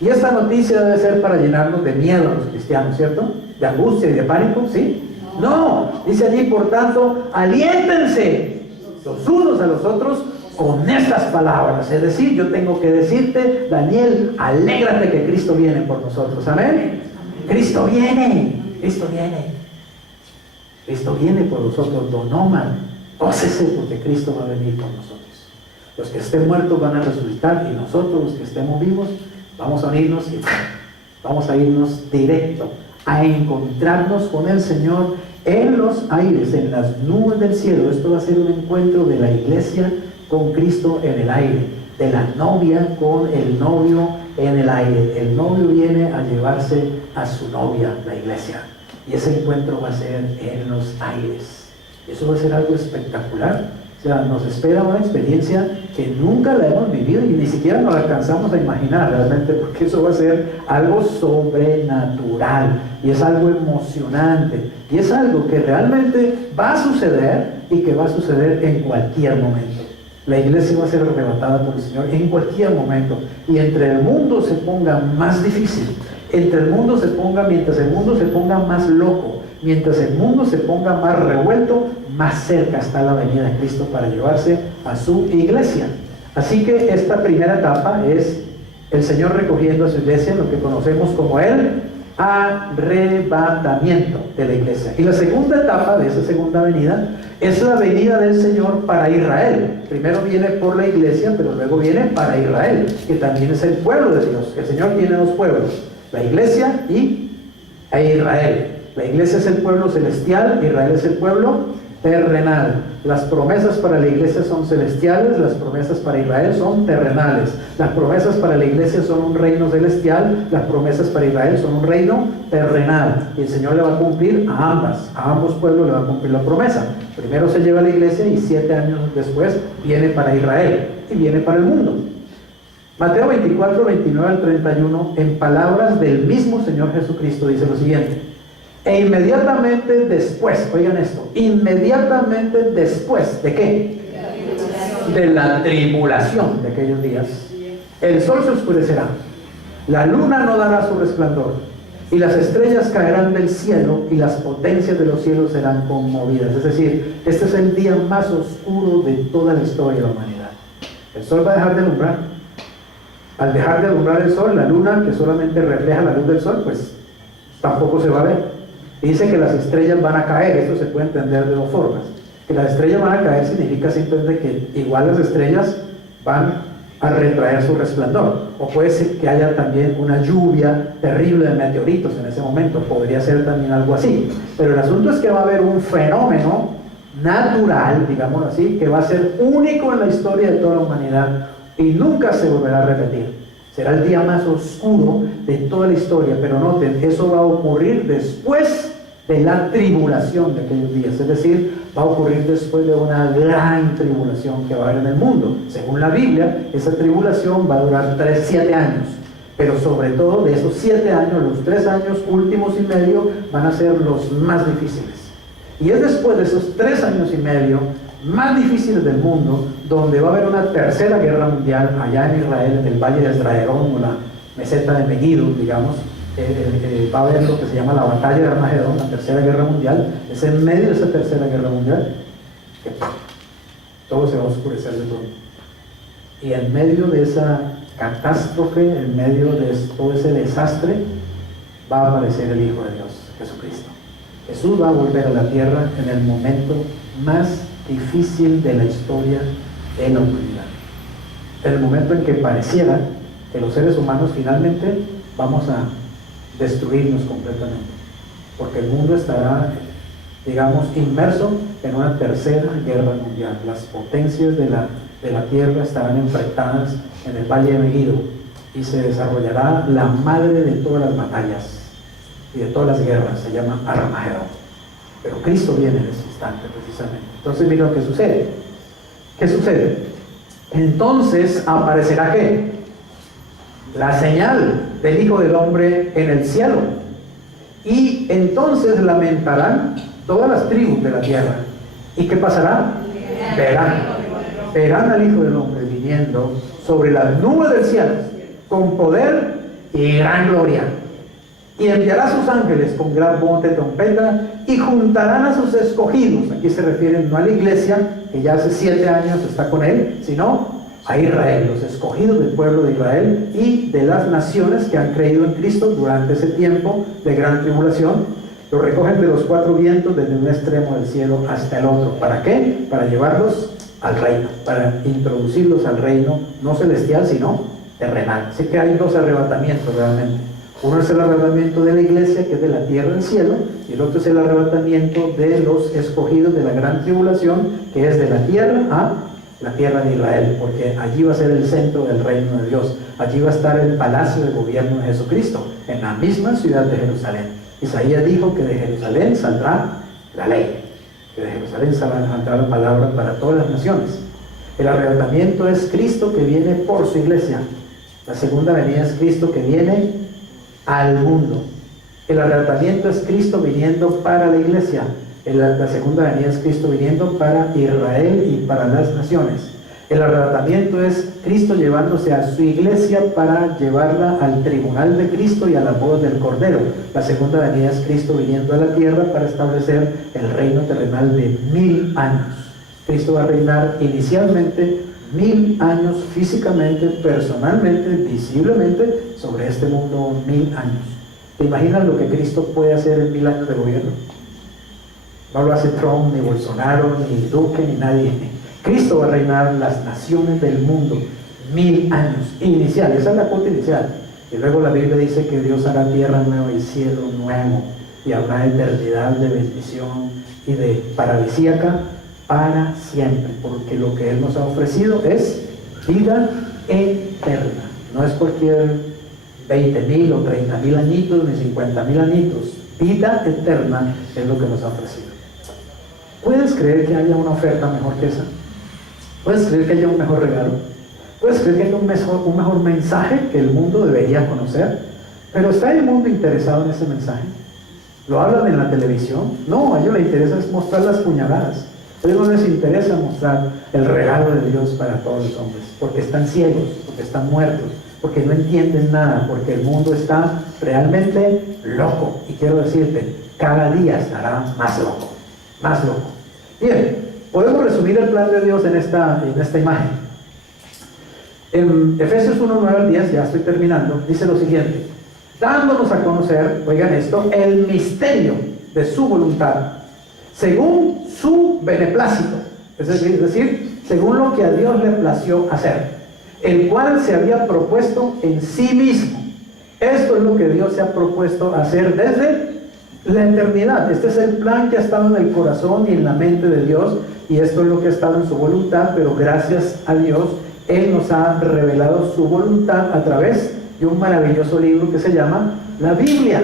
Y esta noticia debe ser para llenarnos de miedo a los cristianos, ¿cierto? De angustia y de pánico, ¿sí? No, dice allí, por tanto, aliéntense los unos a los otros con estas palabras. Es decir, yo tengo que decirte, Daniel, alégrate que Cristo viene por nosotros. Amén. Cristo viene, Cristo viene. Cristo viene por nosotros. Don Omar, gócese porque Cristo va a venir por nosotros. Los que estén muertos van a resucitar y nosotros, los que estemos vivos, vamos a unirnos y vamos a irnos directo a encontrarnos con el Señor en los aires, en las nubes del cielo. Esto va a ser un encuentro de la iglesia con Cristo en el aire, de la novia con el novio en el aire. El novio viene a llevarse a su novia, la iglesia, y ese encuentro va a ser en los aires. Eso va a ser algo espectacular. O sea, nos espera una experiencia que nunca la hemos vivido y ni siquiera nos alcanzamos a imaginar realmente, porque eso va a ser algo sobrenatural y es algo emocionante y es algo que realmente va a suceder y que va a suceder en cualquier momento. La iglesia va a ser arrebatada por el Señor en cualquier momento, y entre el mundo se ponga más difícil, mientras el mundo se ponga más loco, mientras el mundo se ponga más revuelto, más cerca está la venida de Cristo para llevarse a su iglesia. Así que esta primera etapa es el Señor recogiendo a su iglesia, lo que conocemos como el arrebatamiento de la iglesia. Y la segunda etapa de esa segunda venida es la venida del Señor para Israel. Primero viene por la iglesia, pero luego viene para Israel, que también es el pueblo de Dios. El Señor tiene dos pueblos, la iglesia y Israel. La iglesia es el pueblo celestial, Israel es el pueblo terrenal. Las promesas para la iglesia son celestiales, las promesas para Israel son terrenales. Las promesas para la iglesia son un reino celestial, las promesas para Israel son un reino terrenal. Y el Señor le va a cumplir a ambos pueblos le va a cumplir la promesa. Primero se lleva a la iglesia y 7 años después viene para Israel y viene para el mundo. Mateo 24, 29 al 31, en palabras del mismo Señor Jesucristo, dice lo siguiente: e inmediatamente después, oigan esto, inmediatamente después, ¿de qué? De la tribulación de aquellos días, el sol se oscurecerá, la luna no dará su resplandor, y las estrellas caerán del cielo, y las potencias de los cielos serán conmovidas. Es decir, este es el día más oscuro de toda la historia de la humanidad. El sol va a dejar de alumbrar. Al dejar de alumbrar el sol, la luna, que solamente refleja la luz del sol, pues tampoco se va a ver. Dice que las estrellas van a caer. Esto se puede entender de dos formas. Que las estrellas van a caer significa simplemente que igual las estrellas van a retraer su resplandor, o puede ser que haya también una lluvia terrible de meteoritos en ese momento, podría ser también algo así. Pero el asunto es que va a haber un fenómeno natural, digámoslo así, que va a ser único en la historia de toda la humanidad y nunca se volverá a repetir. Será el día más oscuro de toda la historia, pero noten, eso va a ocurrir después de la tribulación de aquellos días, es decir, va a ocurrir después de una gran tribulación que va a haber en el mundo. Según la Biblia, esa tribulación va a durar 7 años, pero sobre todo de esos 7 años, los 3 años últimos y medio van a ser los más difíciles. Y es después de esos 3 años y medio más difíciles del mundo, donde va a haber una tercera guerra mundial allá en Israel, en el valle de Esdraelón, o la meseta de Megiddo, digamos. Va a haber lo que se llama la batalla de Armagedón, la tercera guerra mundial. Es en medio de esa tercera guerra mundial que todo se va a oscurecer de todo. Y en medio de esa catástrofe, en medio de todo ese desastre, va a aparecer el Hijo de Dios, Jesucristo. Jesús va a volver a la tierra en el momento más difícil de la historia de la humanidad. En el momento en que pareciera que los seres humanos finalmente vamos a destruirnos completamente, porque el mundo estará, digamos, inmerso en una tercera guerra mundial. Las potencias de la tierra estarán enfrentadas en el valle de Megiddo y se desarrollará la madre de todas las batallas y de todas las guerras, se llama Armagedón. Pero Cristo viene en ese instante precisamente. Entonces mira lo que sucede. ¿Qué sucede? Entonces aparecerá ¿qué? La señal del Hijo del Hombre en el cielo. Y entonces lamentarán todas las tribus de la tierra. ¿Y qué pasará? Verán al Hijo del Hombre viniendo sobre las nubes del cielo con poder y gran gloria. Y enviará a sus ángeles con gran voz de trompeta y juntarán a sus escogidos. Aquí se refieren no a la iglesia, que ya hace 7 años está con él, sino a Israel, los escogidos del pueblo de Israel y de las naciones que han creído en Cristo durante ese tiempo de gran tribulación. Los recogen de los 4 vientos desde un extremo del cielo hasta el otro. ¿Para qué? Para llevarlos al reino, para introducirlos al reino, no celestial, sino terrenal. Así que hay 2 arrebatamientos realmente. Uno es el arrebatamiento de la iglesia, que es de la tierra al cielo, y el otro es el arrebatamiento de los escogidos de la gran tribulación, que es de la tierra a la tierra de Israel, porque allí va a ser el centro del reino de Dios. Allí va a estar el palacio de gobierno de Jesucristo, en la misma ciudad de Jerusalén. Isaías dijo que de Jerusalén saldrá la ley, que de Jerusalén saldrá la palabra para todas las naciones. El arrebatamiento es Cristo que viene por su iglesia. La segunda venida es Cristo que viene al mundo. El arrebatamiento es Cristo viniendo para la iglesia. La segunda venida es Cristo viniendo para Israel y para las naciones. El arrebatamiento es Cristo llevándose a su iglesia para llevarla al tribunal de Cristo y a las bodas del Cordero. La segunda venida es Cristo viniendo a la tierra para establecer el reino terrenal de 1000 años. Cristo va a reinar inicialmente 1000 años físicamente, personalmente, visiblemente sobre este mundo 1000 años. ¿Te imaginas lo que Cristo puede hacer en 1000 años de gobierno? No lo hace Trump, ni Bolsonaro, ni Duque, ni nadie. Cristo va a reinar las naciones del mundo 1000 años inicial. Esa es la cuota inicial. Y luego la Biblia dice que Dios hará tierra nueva y cielo nuevo, y habrá eternidad de bendición y de paradisíaca para siempre, porque lo que Él nos ha ofrecido es vida eterna. No es cualquier 20,000 o 30,000 añitos, ni 50,000 añitos. Vida eterna es lo que nos ha ofrecido. ¿Puedes creer que haya una oferta mejor que esa? ¿Puedes creer que haya un mejor regalo? ¿Puedes creer que haya un mejor mensaje que el mundo debería conocer? Pero ¿está el mundo interesado en ese mensaje? ¿Lo hablan en la televisión? No, a ellos les interesa es mostrar las puñaladas. A ellos no les interesa mostrar el regalo de Dios para todos los hombres, porque están ciegos, porque están muertos, porque no entienden nada, porque el mundo está realmente loco. Y quiero decirte, cada día estará más loco, más loco. Bien, podemos resumir el plan de Dios en esta imagen. En Efesios 1, 9 al 10, ya estoy terminando, dice lo siguiente: dándonos a conocer, oigan esto, el misterio de su voluntad, según su beneplácito, es decir, según lo que a Dios le plació hacer, el cual se había propuesto en sí mismo. Esto es lo que Dios se ha propuesto hacer desde la eternidad. Este es el plan que ha estado en el corazón y en la mente de Dios, y esto es lo que ha estado en su voluntad, pero gracias a Dios, Él nos ha revelado su voluntad a través de un maravilloso libro que se llama la Biblia.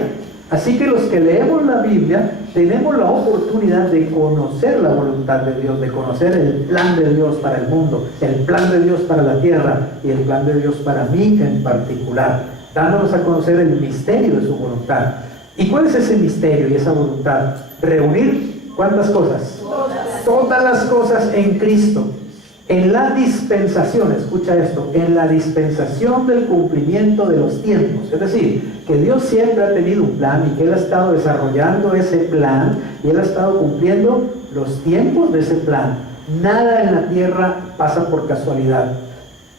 Así que los que leemos la Biblia tenemos la oportunidad de conocer la voluntad de Dios, de conocer el plan de Dios para el mundo, el plan de Dios para la tierra y el plan de Dios para mí en particular, dándonos a conocer el misterio de su voluntad. ¿Y cuál es ese misterio y esa voluntad? Reunir, ¿cuántas cosas? Todas las cosas en Cristo. En la dispensación, escucha esto, en la dispensación del cumplimiento de los tiempos. Es decir, que Dios siempre ha tenido un plan y que Él ha estado desarrollando ese plan y Él ha estado cumpliendo los tiempos de ese plan. Nada en la tierra pasa por casualidad.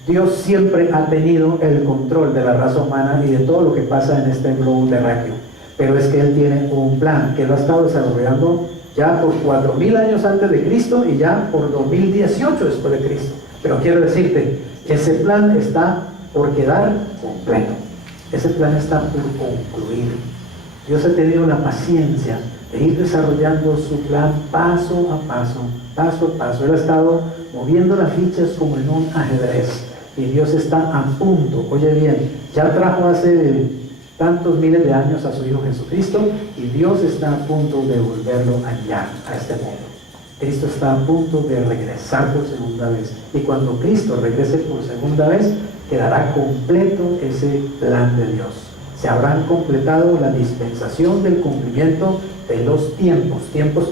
Dios siempre ha tenido el control de la raza humana y de todo lo que pasa en este globo terráqueo. Pero es que Él tiene un plan que Él ha estado desarrollando ya por 4000 años antes de Cristo y ya por 2018 después de Cristo. Pero quiero decirte, ese plan está por quedar completo. Ese plan está por concluir. Dios ha tenido la paciencia de ir desarrollando su plan paso a paso, paso a paso. Él ha estado moviendo las fichas como en un ajedrez. Y Dios está a punto, oye bien, ya trajo hace tantos miles de años a su Hijo Jesucristo y Dios está a punto de volverlo allá, a este mundo. Cristo está a punto de regresar por segunda vez y cuando Cristo regrese por segunda vez quedará completo ese plan de Dios. Se habrán completado la dispensación del cumplimiento de los tiempos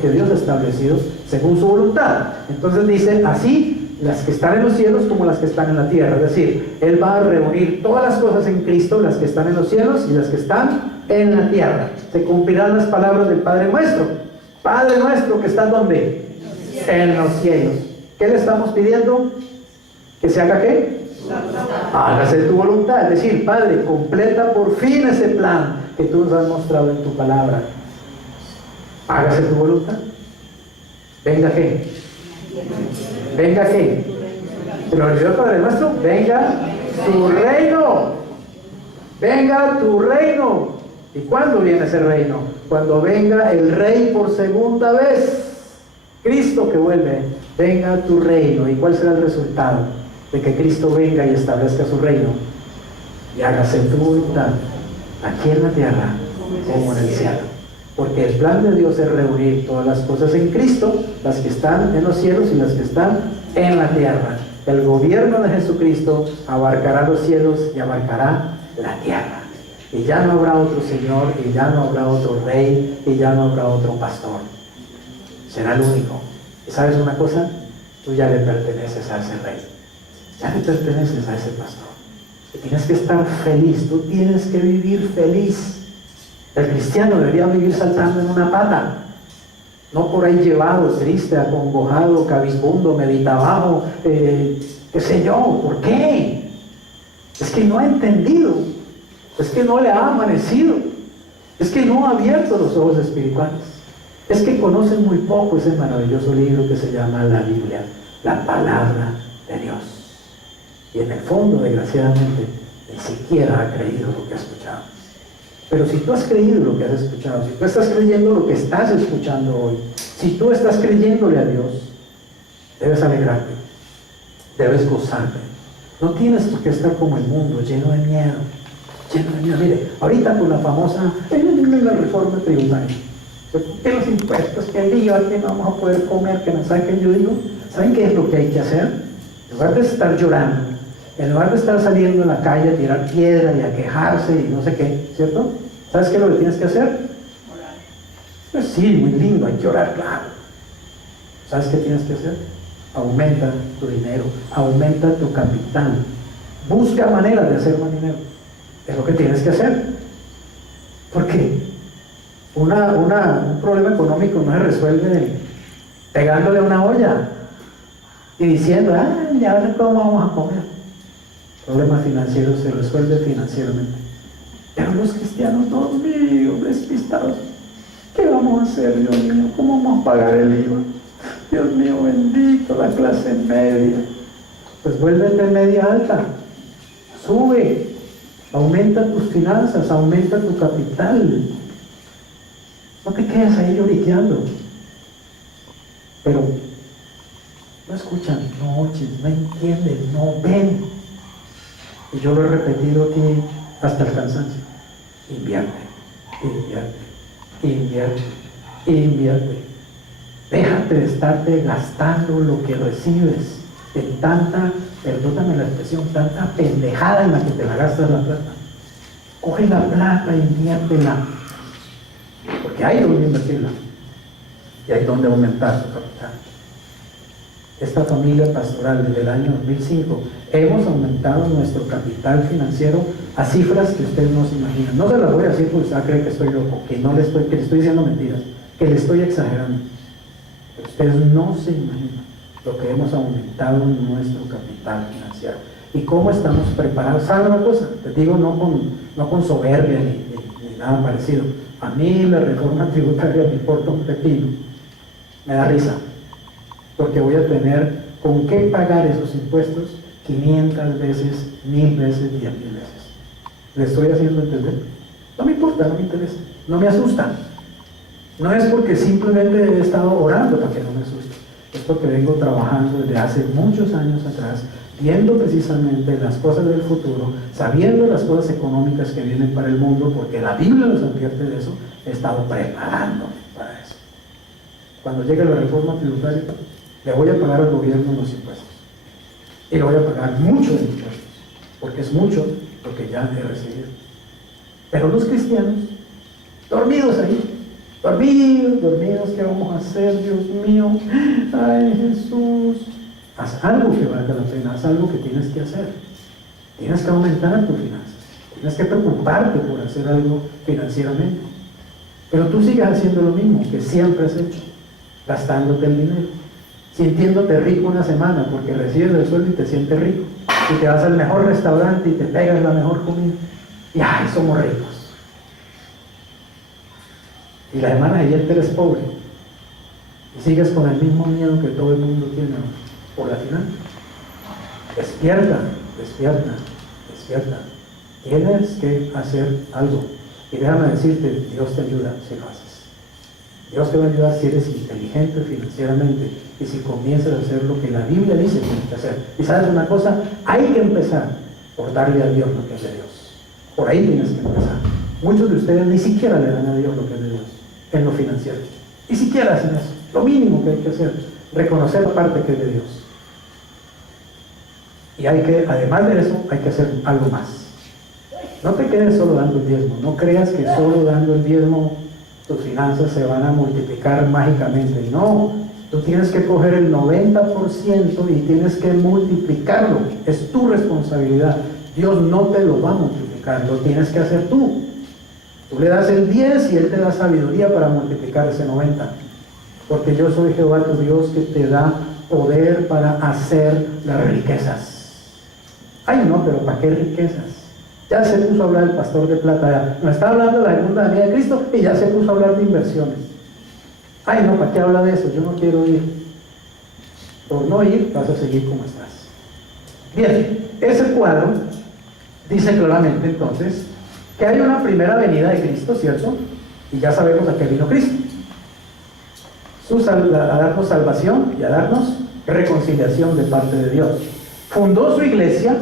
que Dios ha establecido según su voluntad. Entonces dice, así las que están en los cielos como las que están en la tierra. Es decir, Él va a reunir todas las cosas en Cristo, las que están en los cielos y las que están en la tierra. Se cumplirán las palabras del Padre nuestro. Padre nuestro que está ¿dónde? En los cielos. ¿Qué le estamos pidiendo? ¿Que se haga qué? Hágase tu voluntad. Es decir, Padre, completa por fin ese plan que tú nos has mostrado en tu palabra. Hágase tu voluntad. Venga qué. Venga qué. Se lo olvidó el Padre nuestro. Venga tu reino. Venga tu reino. ¿Y cuándo viene ese reino? Cuando venga el Rey por segunda vez. Cristo que vuelve. Venga tu reino. ¿Y cuál será el resultado de que Cristo venga y establezca su reino? Y hágase tu voluntad aquí en la tierra como en el cielo. Porque el plan de Dios es reunir todas las cosas en Cristo, las que están en los cielos y las que están en la tierra. El gobierno de Jesucristo abarcará los cielos y abarcará la tierra. Y ya no habrá otro Señor, y ya no habrá otro Rey, y ya no habrá otro pastor. Será el único. ¿Y sabes una cosa? Tú ya le perteneces a ese Rey. Ya le perteneces a ese pastor. Y tienes que estar feliz, tú tienes que vivir feliz. El cristiano debería vivir saltando en una pata, no por ahí llevado, triste, acongojado, cabizbundo, meditabajo, qué sé yo. ¿Por qué? Es que no ha entendido, es que no le ha amanecido, es que no ha abierto los ojos espirituales, es que conoce muy poco ese maravilloso libro que se llama la Biblia, la palabra de Dios. Y en el fondo, desgraciadamente, ni siquiera ha creído lo que ha escuchado. Pero si tú has creído lo que has escuchado, si tú estás creyendo lo que estás escuchando hoy, si tú estás creyéndole a Dios, debes alegrarte, debes gozarte. No tienes por qué estar como el mundo, lleno de miedo, lleno de miedo. Mire, ahorita con la famosa la reforma tributaria, que los impuestos, que el IVA, que no vamos a poder comer, que no saben qué yo digo. ¿Saben qué es lo que hay que hacer? En lugar de estar llorando, en lugar de estar saliendo en la calle a tirar piedra y a quejarse y no sé qué, ¿cierto? ¿Sabes qué es lo que tienes que hacer? Orar. Pues sí, muy lindo, hay que orar, claro. ¿Sabes qué tienes que hacer? Aumenta tu dinero, aumenta tu capital. Busca maneras de hacer más dinero. Es lo que tienes que hacer. ¿Por qué? Un problema económico no se resuelve pegándole a una olla y diciendo, ya ahora cómo vamos a comer. Problemas financieros se resuelve financieramente. Pero los cristianos, Dios mío, despistados, ¿qué vamos a hacer, Dios mío? ¿Cómo vamos a pagar el IVA? Dios mío, bendito, la clase media. Pues vuélvete media alta, sube, aumenta tus finanzas, aumenta tu capital. No te quedes ahí lloriqueando. Pero no escuchan, no oyen, no entienden, no ven. Y yo lo he repetido aquí hasta el cansancio. Invierte. invierte, invierte. Déjate de estarte gastando lo que recibes en tanta, perdóname la expresión, tanta pendejada en la que te la gastas la plata. Coge la plata, inviértela, porque hay donde invertirla y hay donde aumentar su capital. Esta familia pastoral desde el año 2005 hemos aumentado nuestro capital financiero a cifras que ustedes no se imaginan. No se las voy a decir porque usted cree que estoy loco, que le estoy diciendo mentiras, que le estoy exagerando. Pero ustedes no se imaginan lo que hemos aumentado en nuestro capital financiero y cómo estamos preparados. ¿Saben una cosa? Te digo, no con soberbia ni nada parecido. A mí la reforma tributaria me importa un pepino, me da risa, porque voy a tener con qué pagar esos impuestos 500 veces, 1000 veces, 10,000 veces. ¿Le estoy haciendo entender? No me importa, no me interesa, no me asusta. No es porque simplemente he estado orando para que no me asuste, es porque vengo trabajando desde hace muchos años atrás, viendo precisamente las cosas del futuro, sabiendo las cosas económicas que vienen para el mundo, porque la Biblia nos advierte de eso. He estado preparando para eso. Cuando llegue la reforma tributaria, le voy a pagar al gobierno los impuestos. Y le voy a pagar mucho de impuestos, porque es mucho lo que ya he recibido. Pero los cristianos, dormidos ahí, dormidos, ¿qué vamos a hacer? Dios mío, ay Jesús. Haz algo que valga la pena, haz algo que tienes que hacer. Tienes que aumentar tus finanzas, tienes que preocuparte por hacer algo financieramente. Pero tú sigues haciendo lo mismo que siempre has hecho, gastándote el dinero, sintiéndote rico una semana porque recibes el sueldo y te sientes rico, y te vas al mejor restaurante y te pegas la mejor comida, y ¡ay, somos ricos! Y la semana siguiente eres pobre, y sigues con el mismo miedo que todo el mundo tiene por la finanza. Despierta. Tienes que hacer algo. Y déjame decirte, Dios te ayuda si lo haces. Dios te va a ayudar si eres inteligente financieramente y si comienzas a hacer lo que la Biblia dice que tienes que hacer. Y sabes una cosa, hay que empezar por darle a Dios lo que es de Dios. Por ahí tienes que empezar. Muchos de ustedes ni siquiera le dan a Dios lo que es de Dios en lo financiero. Ni siquiera hacen eso. Lo mínimo que hay que hacer, reconocer la parte que es de Dios. Y hay que, además de eso, hay que hacer algo más. No te quedes solo dando el diezmo. No creas que solo dando el diezmo tus finanzas se van a multiplicar mágicamente. No, tú tienes que coger el 90% y tienes que multiplicarlo. Es tu responsabilidad. Dios no te lo va a multiplicar, lo tienes que hacer tú. Tú le das el 10 y Él te da sabiduría para multiplicar ese 90. Porque yo soy Jehová tu Dios que te da poder para hacer las riquezas. Ay no, pero ¿para qué riquezas? Ya se puso a hablar el pastor de plata, nos está hablando de la segunda venida de Cristo y ya se puso a hablar de inversiones. Ay no, ¿para qué habla de eso? Yo no quiero ir. Por no ir vas a seguir como estás. Bien, ese cuadro dice claramente entonces que hay una primera venida de Cristo, ¿cierto? Y ya sabemos a qué vino Cristo. A darnos salvación y a darnos reconciliación de parte de Dios. Fundó su iglesia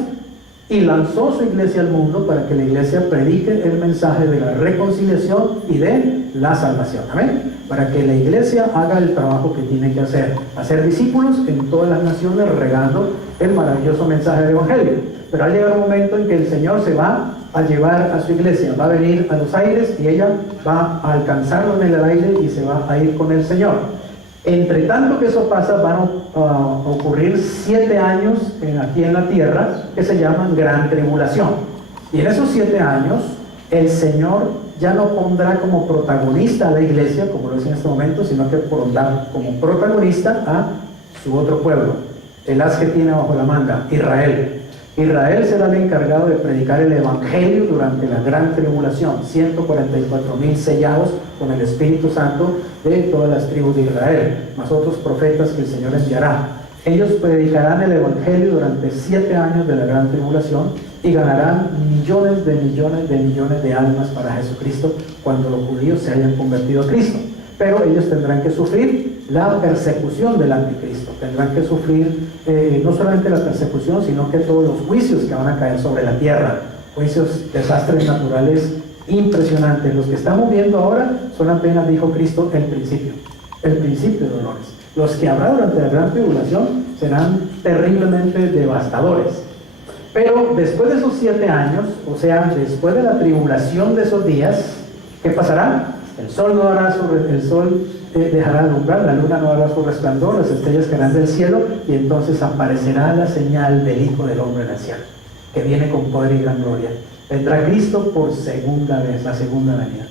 y lanzó su iglesia al mundo para que la iglesia predique el mensaje de la reconciliación y de la salvación. Amén. Para que la iglesia haga el trabajo que tiene que hacer discípulos en todas las naciones, regando el maravilloso mensaje del Evangelio. Pero ha llegado un momento en que el Señor se va a llevar a su iglesia, va a venir a los aires y ella va a alcanzarlo en el aire y se va a ir con el Señor. Entre tanto que eso pasa, van a ocurrir 7 años aquí en la tierra que se llaman Gran Tribulación. Y en esos 7 años, el Señor ya no pondrá como protagonista a la iglesia, como lo es en este momento, sino que pondrá como protagonista a su otro pueblo, el as que tiene bajo la manga, Israel. Israel será el encargado de predicar el Evangelio durante la Gran Tribulación, 144,000 sellados con el Espíritu Santo de todas las tribus de Israel, más otros profetas que el Señor enviará. Ellos predicarán el Evangelio durante 7 años de la Gran Tribulación y ganarán millones de almas para Jesucristo cuando los judíos se hayan convertido a Cristo. Pero ellos tendrán que sufrir la persecución del anticristo, tendrán que sufrir no solamente la persecución, sino que todos los juicios que van a caer sobre la tierra, juicios, desastres naturales Impresionante. Los que estamos viendo ahora son apenas, dijo Cristo, el principio de dolores. Los que habrá durante la gran tribulación serán terriblemente devastadores. Pero después de esos 7 años, o sea, después de la tribulación de esos días, ¿qué pasará? El sol no hará el sol dejará de alumbrar, la luna no hará su resplandor, las estrellas caerán del cielo, y entonces aparecerá la señal del Hijo del Hombre en el cielo, que viene con poder y gran gloria. Vendrá Cristo por segunda vez, la segunda venida.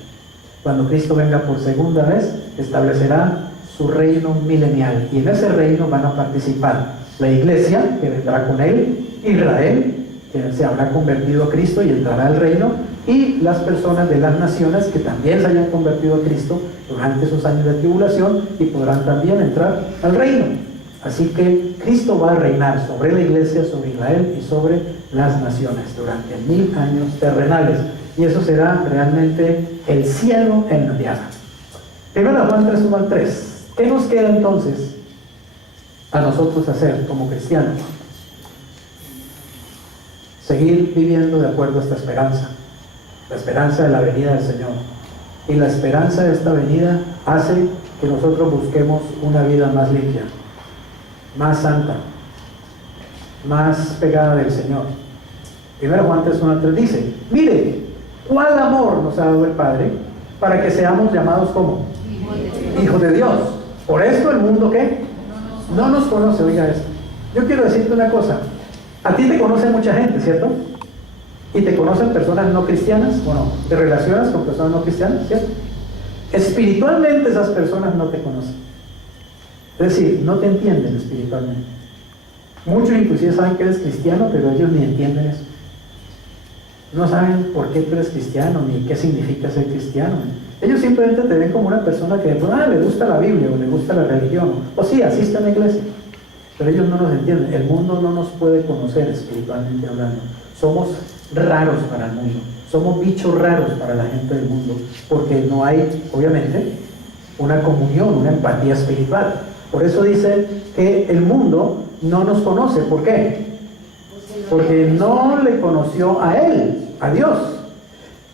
Cuando Cristo venga por segunda vez, establecerá su reino milenial, y en ese reino van a participar la iglesia, que vendrá con él, Israel, que se habrá convertido a Cristo y entrará al reino, y las personas de las naciones que también se hayan convertido a Cristo durante esos años de tribulación y podrán también entrar al reino. Así que Cristo va a reinar sobre la iglesia, sobre Israel y sobre las naciones durante 1000 años terrenales, y eso será realmente el cielo en la tierra. Primero Juan 3, 1 al 3. ¿Qué nos queda entonces a nosotros hacer como cristianos? Seguir viviendo de acuerdo a esta esperanza, la esperanza de la venida del Señor. Y la esperanza de esta venida hace que nosotros busquemos una vida más limpia, más santa, más pegada del Señor. Primero Juan 3, 1 al 3 dice: mire, cuál amor nos ha dado el Padre para que seamos llamados como hijos de Dios. Por esto el mundo, ¿qué? No nos conoce. Oiga esto. Yo quiero decirte una cosa. A ti te conoce mucha gente, ¿cierto? Y te conocen personas no cristianas, ¿o no? Te relacionas con personas no cristianas, ¿cierto? Espiritualmente esas personas no te conocen. Es decir, no te entienden espiritualmente. Muchos inclusive saben que eres cristiano, pero ellos ni entienden eso. No saben por qué tú eres cristiano, ni qué significa ser cristiano. Ellos simplemente te ven como una persona que le gusta la Biblia, o le gusta la religión, o sí, asiste a la iglesia. Pero ellos no nos entienden. El mundo no nos puede conocer espiritualmente hablando. Somos raros para el mundo. Somos bichos raros para la gente del mundo, porque no hay, obviamente, una comunión, una empatía espiritual. Por eso dice que el mundo no nos conoce. ¿Por qué? Porque no le conoció a Él, a Dios.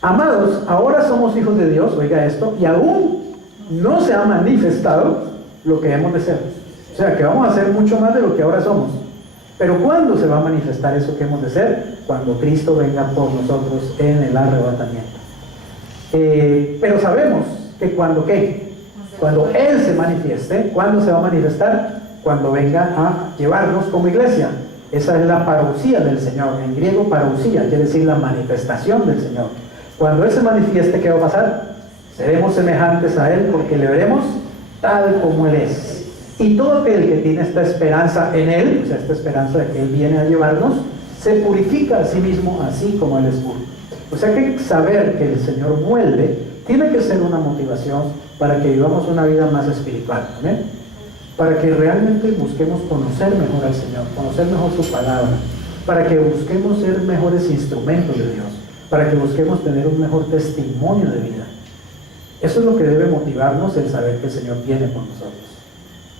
Amados, ahora somos hijos de Dios, oiga esto, y aún no se ha manifestado lo que hemos de ser. O sea, que vamos a ser mucho más de lo que ahora somos. Pero ¿cuándo se va a manifestar eso que hemos de ser? Cuando Cristo venga por nosotros en el arrebatamiento. Pero sabemos que cuando Él se manifieste, ¿cuándo se va a manifestar? Cuando venga a llevarnos como iglesia. Esa es la parousia del Señor. En griego, parousia quiere decir la manifestación del Señor. Cuando Él se manifieste, ¿qué va a pasar? Seremos semejantes a Él porque le veremos tal como Él es. Y todo aquel que tiene esta esperanza en Él, o sea, esta esperanza de que Él viene a llevarnos, se purifica a sí mismo así como Él es puro. O sea que saber que el Señor vuelve tiene que ser una motivación para que vivamos una vida más espiritual, ¿amén? Para que realmente busquemos conocer mejor al Señor, conocer mejor su palabra, para que busquemos ser mejores instrumentos de Dios, para que busquemos tener un mejor testimonio de vida. Eso es lo que debe motivarnos, el saber que el Señor viene por nosotros.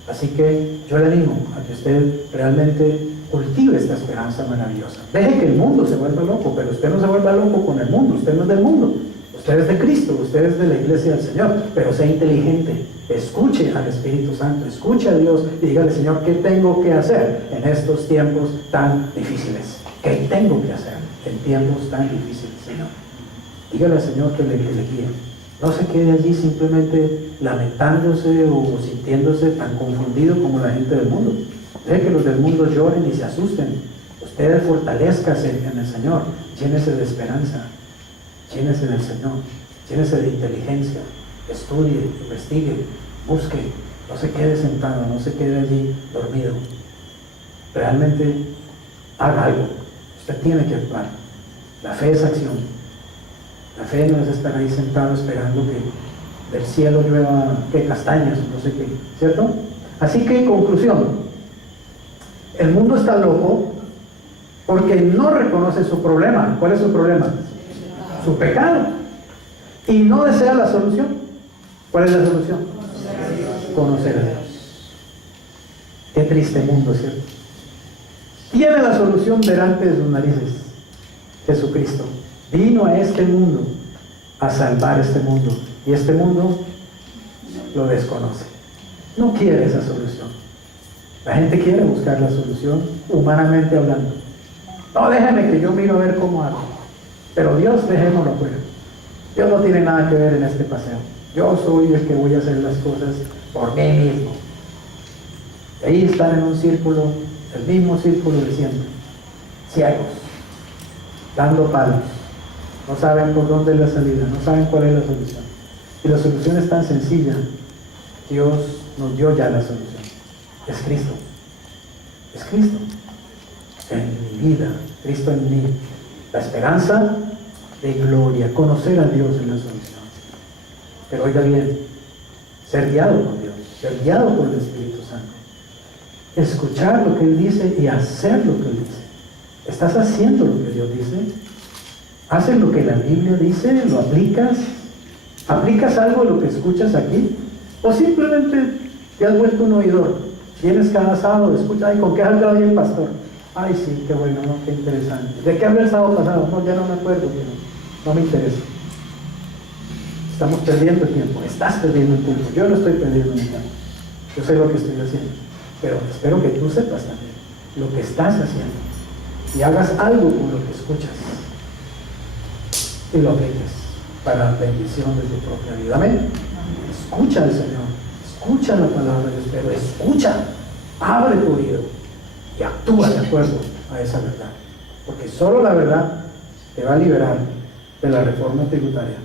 Así que yo le animo a que usted realmente cultive esta esperanza maravillosa. Deje que el mundo se vuelva loco, pero usted no se vuelva loco con el mundo. Usted no es del mundo, usted es de Cristo, usted es de la iglesia del Señor. Pero sea inteligente, escuche al Espíritu Santo, escuche a Dios y dígale: Señor, ¿qué tengo que hacer en estos tiempos tan difíciles? ¿Qué tengo que hacer en tiempos tan difíciles, Señor? Dígale al Señor que le guíe. No se quede allí simplemente lamentándose o sintiéndose tan confundido como la gente del mundo. Deje que los del mundo lloren y se asusten. Usted fortalezcase en el Señor. Llénese de esperanza. Llénese del Señor. Llénese de inteligencia. Estudie, investigue, busque. No se quede sentado, no se quede allí dormido. Realmente haga algo. Usted tiene que actuar. La fe es acción. La fe no es estar ahí sentado esperando que del cielo llueva castañas, no sé qué, ¿cierto? Así que, conclusión, el mundo está loco porque no reconoce su problema. ¿Cuál es su problema? Su pecado. Y no desea la solución. ¿Cuál es la solución? Conocer a Dios. Qué triste mundo, ¿cierto? Tiene la solución delante de sus narices. Jesucristo vino a este mundo a salvar este mundo. Y este mundo lo desconoce. No quiere esa solución. La gente quiere buscar la solución humanamente hablando. No, déjame que yo miro a ver cómo hago. Pero Dios, dejémoslo fuera. Dios no tiene nada que ver en este paseo. Yo soy el que voy a hacer las cosas por mí mismo. Y ahí están en un círculo, el mismo círculo de siempre. Ciegos, dando palos. No saben por dónde es la salida, no saben cuál es la solución. Y la solución es tan sencilla. Dios nos dio ya la solución. Es Cristo. Es Cristo. En mi vida, Cristo en mí. La esperanza de gloria, conocer a Dios en la solución. Pero oiga bien, ser guiado por Dios, ser guiado por el Espíritu Santo. Escuchar lo que Él dice y hacer lo que Él dice. ¿Estás haciendo lo que Dios dice? ¿Haces lo que la Biblia dice? ¿Lo aplicas? ¿Aplicas algo de lo que escuchas aquí? ¿O simplemente te has vuelto un oidor? Vienes cada sábado, escuchas, ay, ¿con qué habla hoy el pastor? Ay, sí, qué bueno, ¿no? Qué interesante. ¿De qué habló el sábado pasado? No, ya no me acuerdo, pero no me interesa. Estamos perdiendo el tiempo, estás perdiendo el tiempo. Yo no estoy perdiendo mi tiempo. Yo sé lo que estoy haciendo. Pero espero que tú sepas también lo que estás haciendo. Y hagas algo con lo que escuchas. Y lo apliques para la bendición de tu propia vida. Amén. Escucha al Señor. Escucha la palabra de Dios, pero escucha. Abre tu oído y actúa de acuerdo a esa verdad. Porque solo la verdad te va a liberar de la reforma tributaria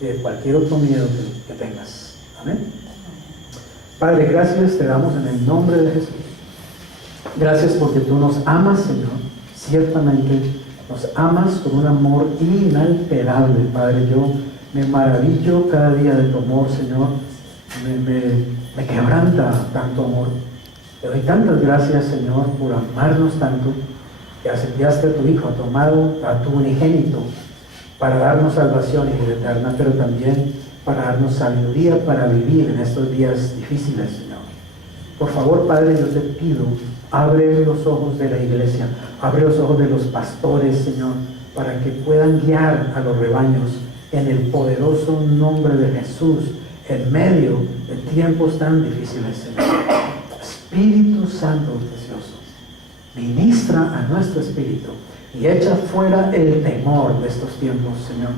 y de cualquier otro miedo que tengas. Amén. Padre, gracias te damos en el nombre de Jesús. Gracias porque tú nos amas, Señor. Ciertamente nos amas con un amor inalterable, Padre. Yo me maravillo cada día de tu amor, Señor. Me quebranta tanto amor. Te doy tantas gracias, Señor, por amarnos tanto, que enviaste a tu Hijo, a tu amado, a tu unigénito, para darnos salvación y vida eterna, pero también para darnos sabiduría para vivir en estos días difíciles, Señor. Por favor, Padre, yo te pido, abre los ojos de la iglesia, abre los ojos de los pastores, Señor, para que puedan guiar a los rebaños en el poderoso nombre de Jesús, en medio de tiempos tan difíciles, Señor. Espíritu Santo precioso, ministra a nuestro espíritu y echa fuera el temor de estos tiempos, Señor.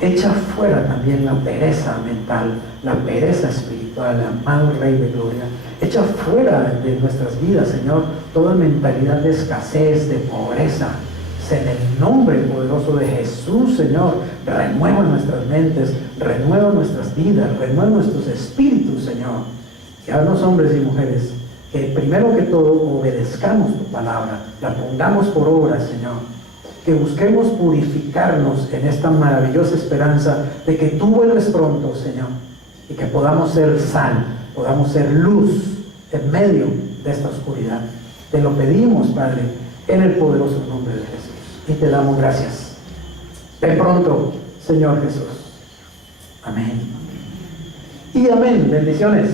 Echa fuera también la pereza mental, la pereza espiritual, amado Rey de Gloria. Echa fuera de nuestras vidas, Señor, toda mentalidad de escasez, de pobreza. En el nombre poderoso de Jesús, Señor, renueva nuestras mentes, renueva nuestras vidas, renueva nuestros espíritus, Señor. Que a los hombres y mujeres, que primero que todo obedezcamos tu palabra, la pongamos por obra, Señor. Que busquemos purificarnos en esta maravillosa esperanza de que tú vuelves pronto, Señor. Y que podamos ser sal, podamos ser luz en medio de esta oscuridad. Te lo pedimos, Padre, en el poderoso nombre de Jesús. Y te damos gracias. Ven pronto, Señor Jesús. Amén. Y amén. Bendiciones.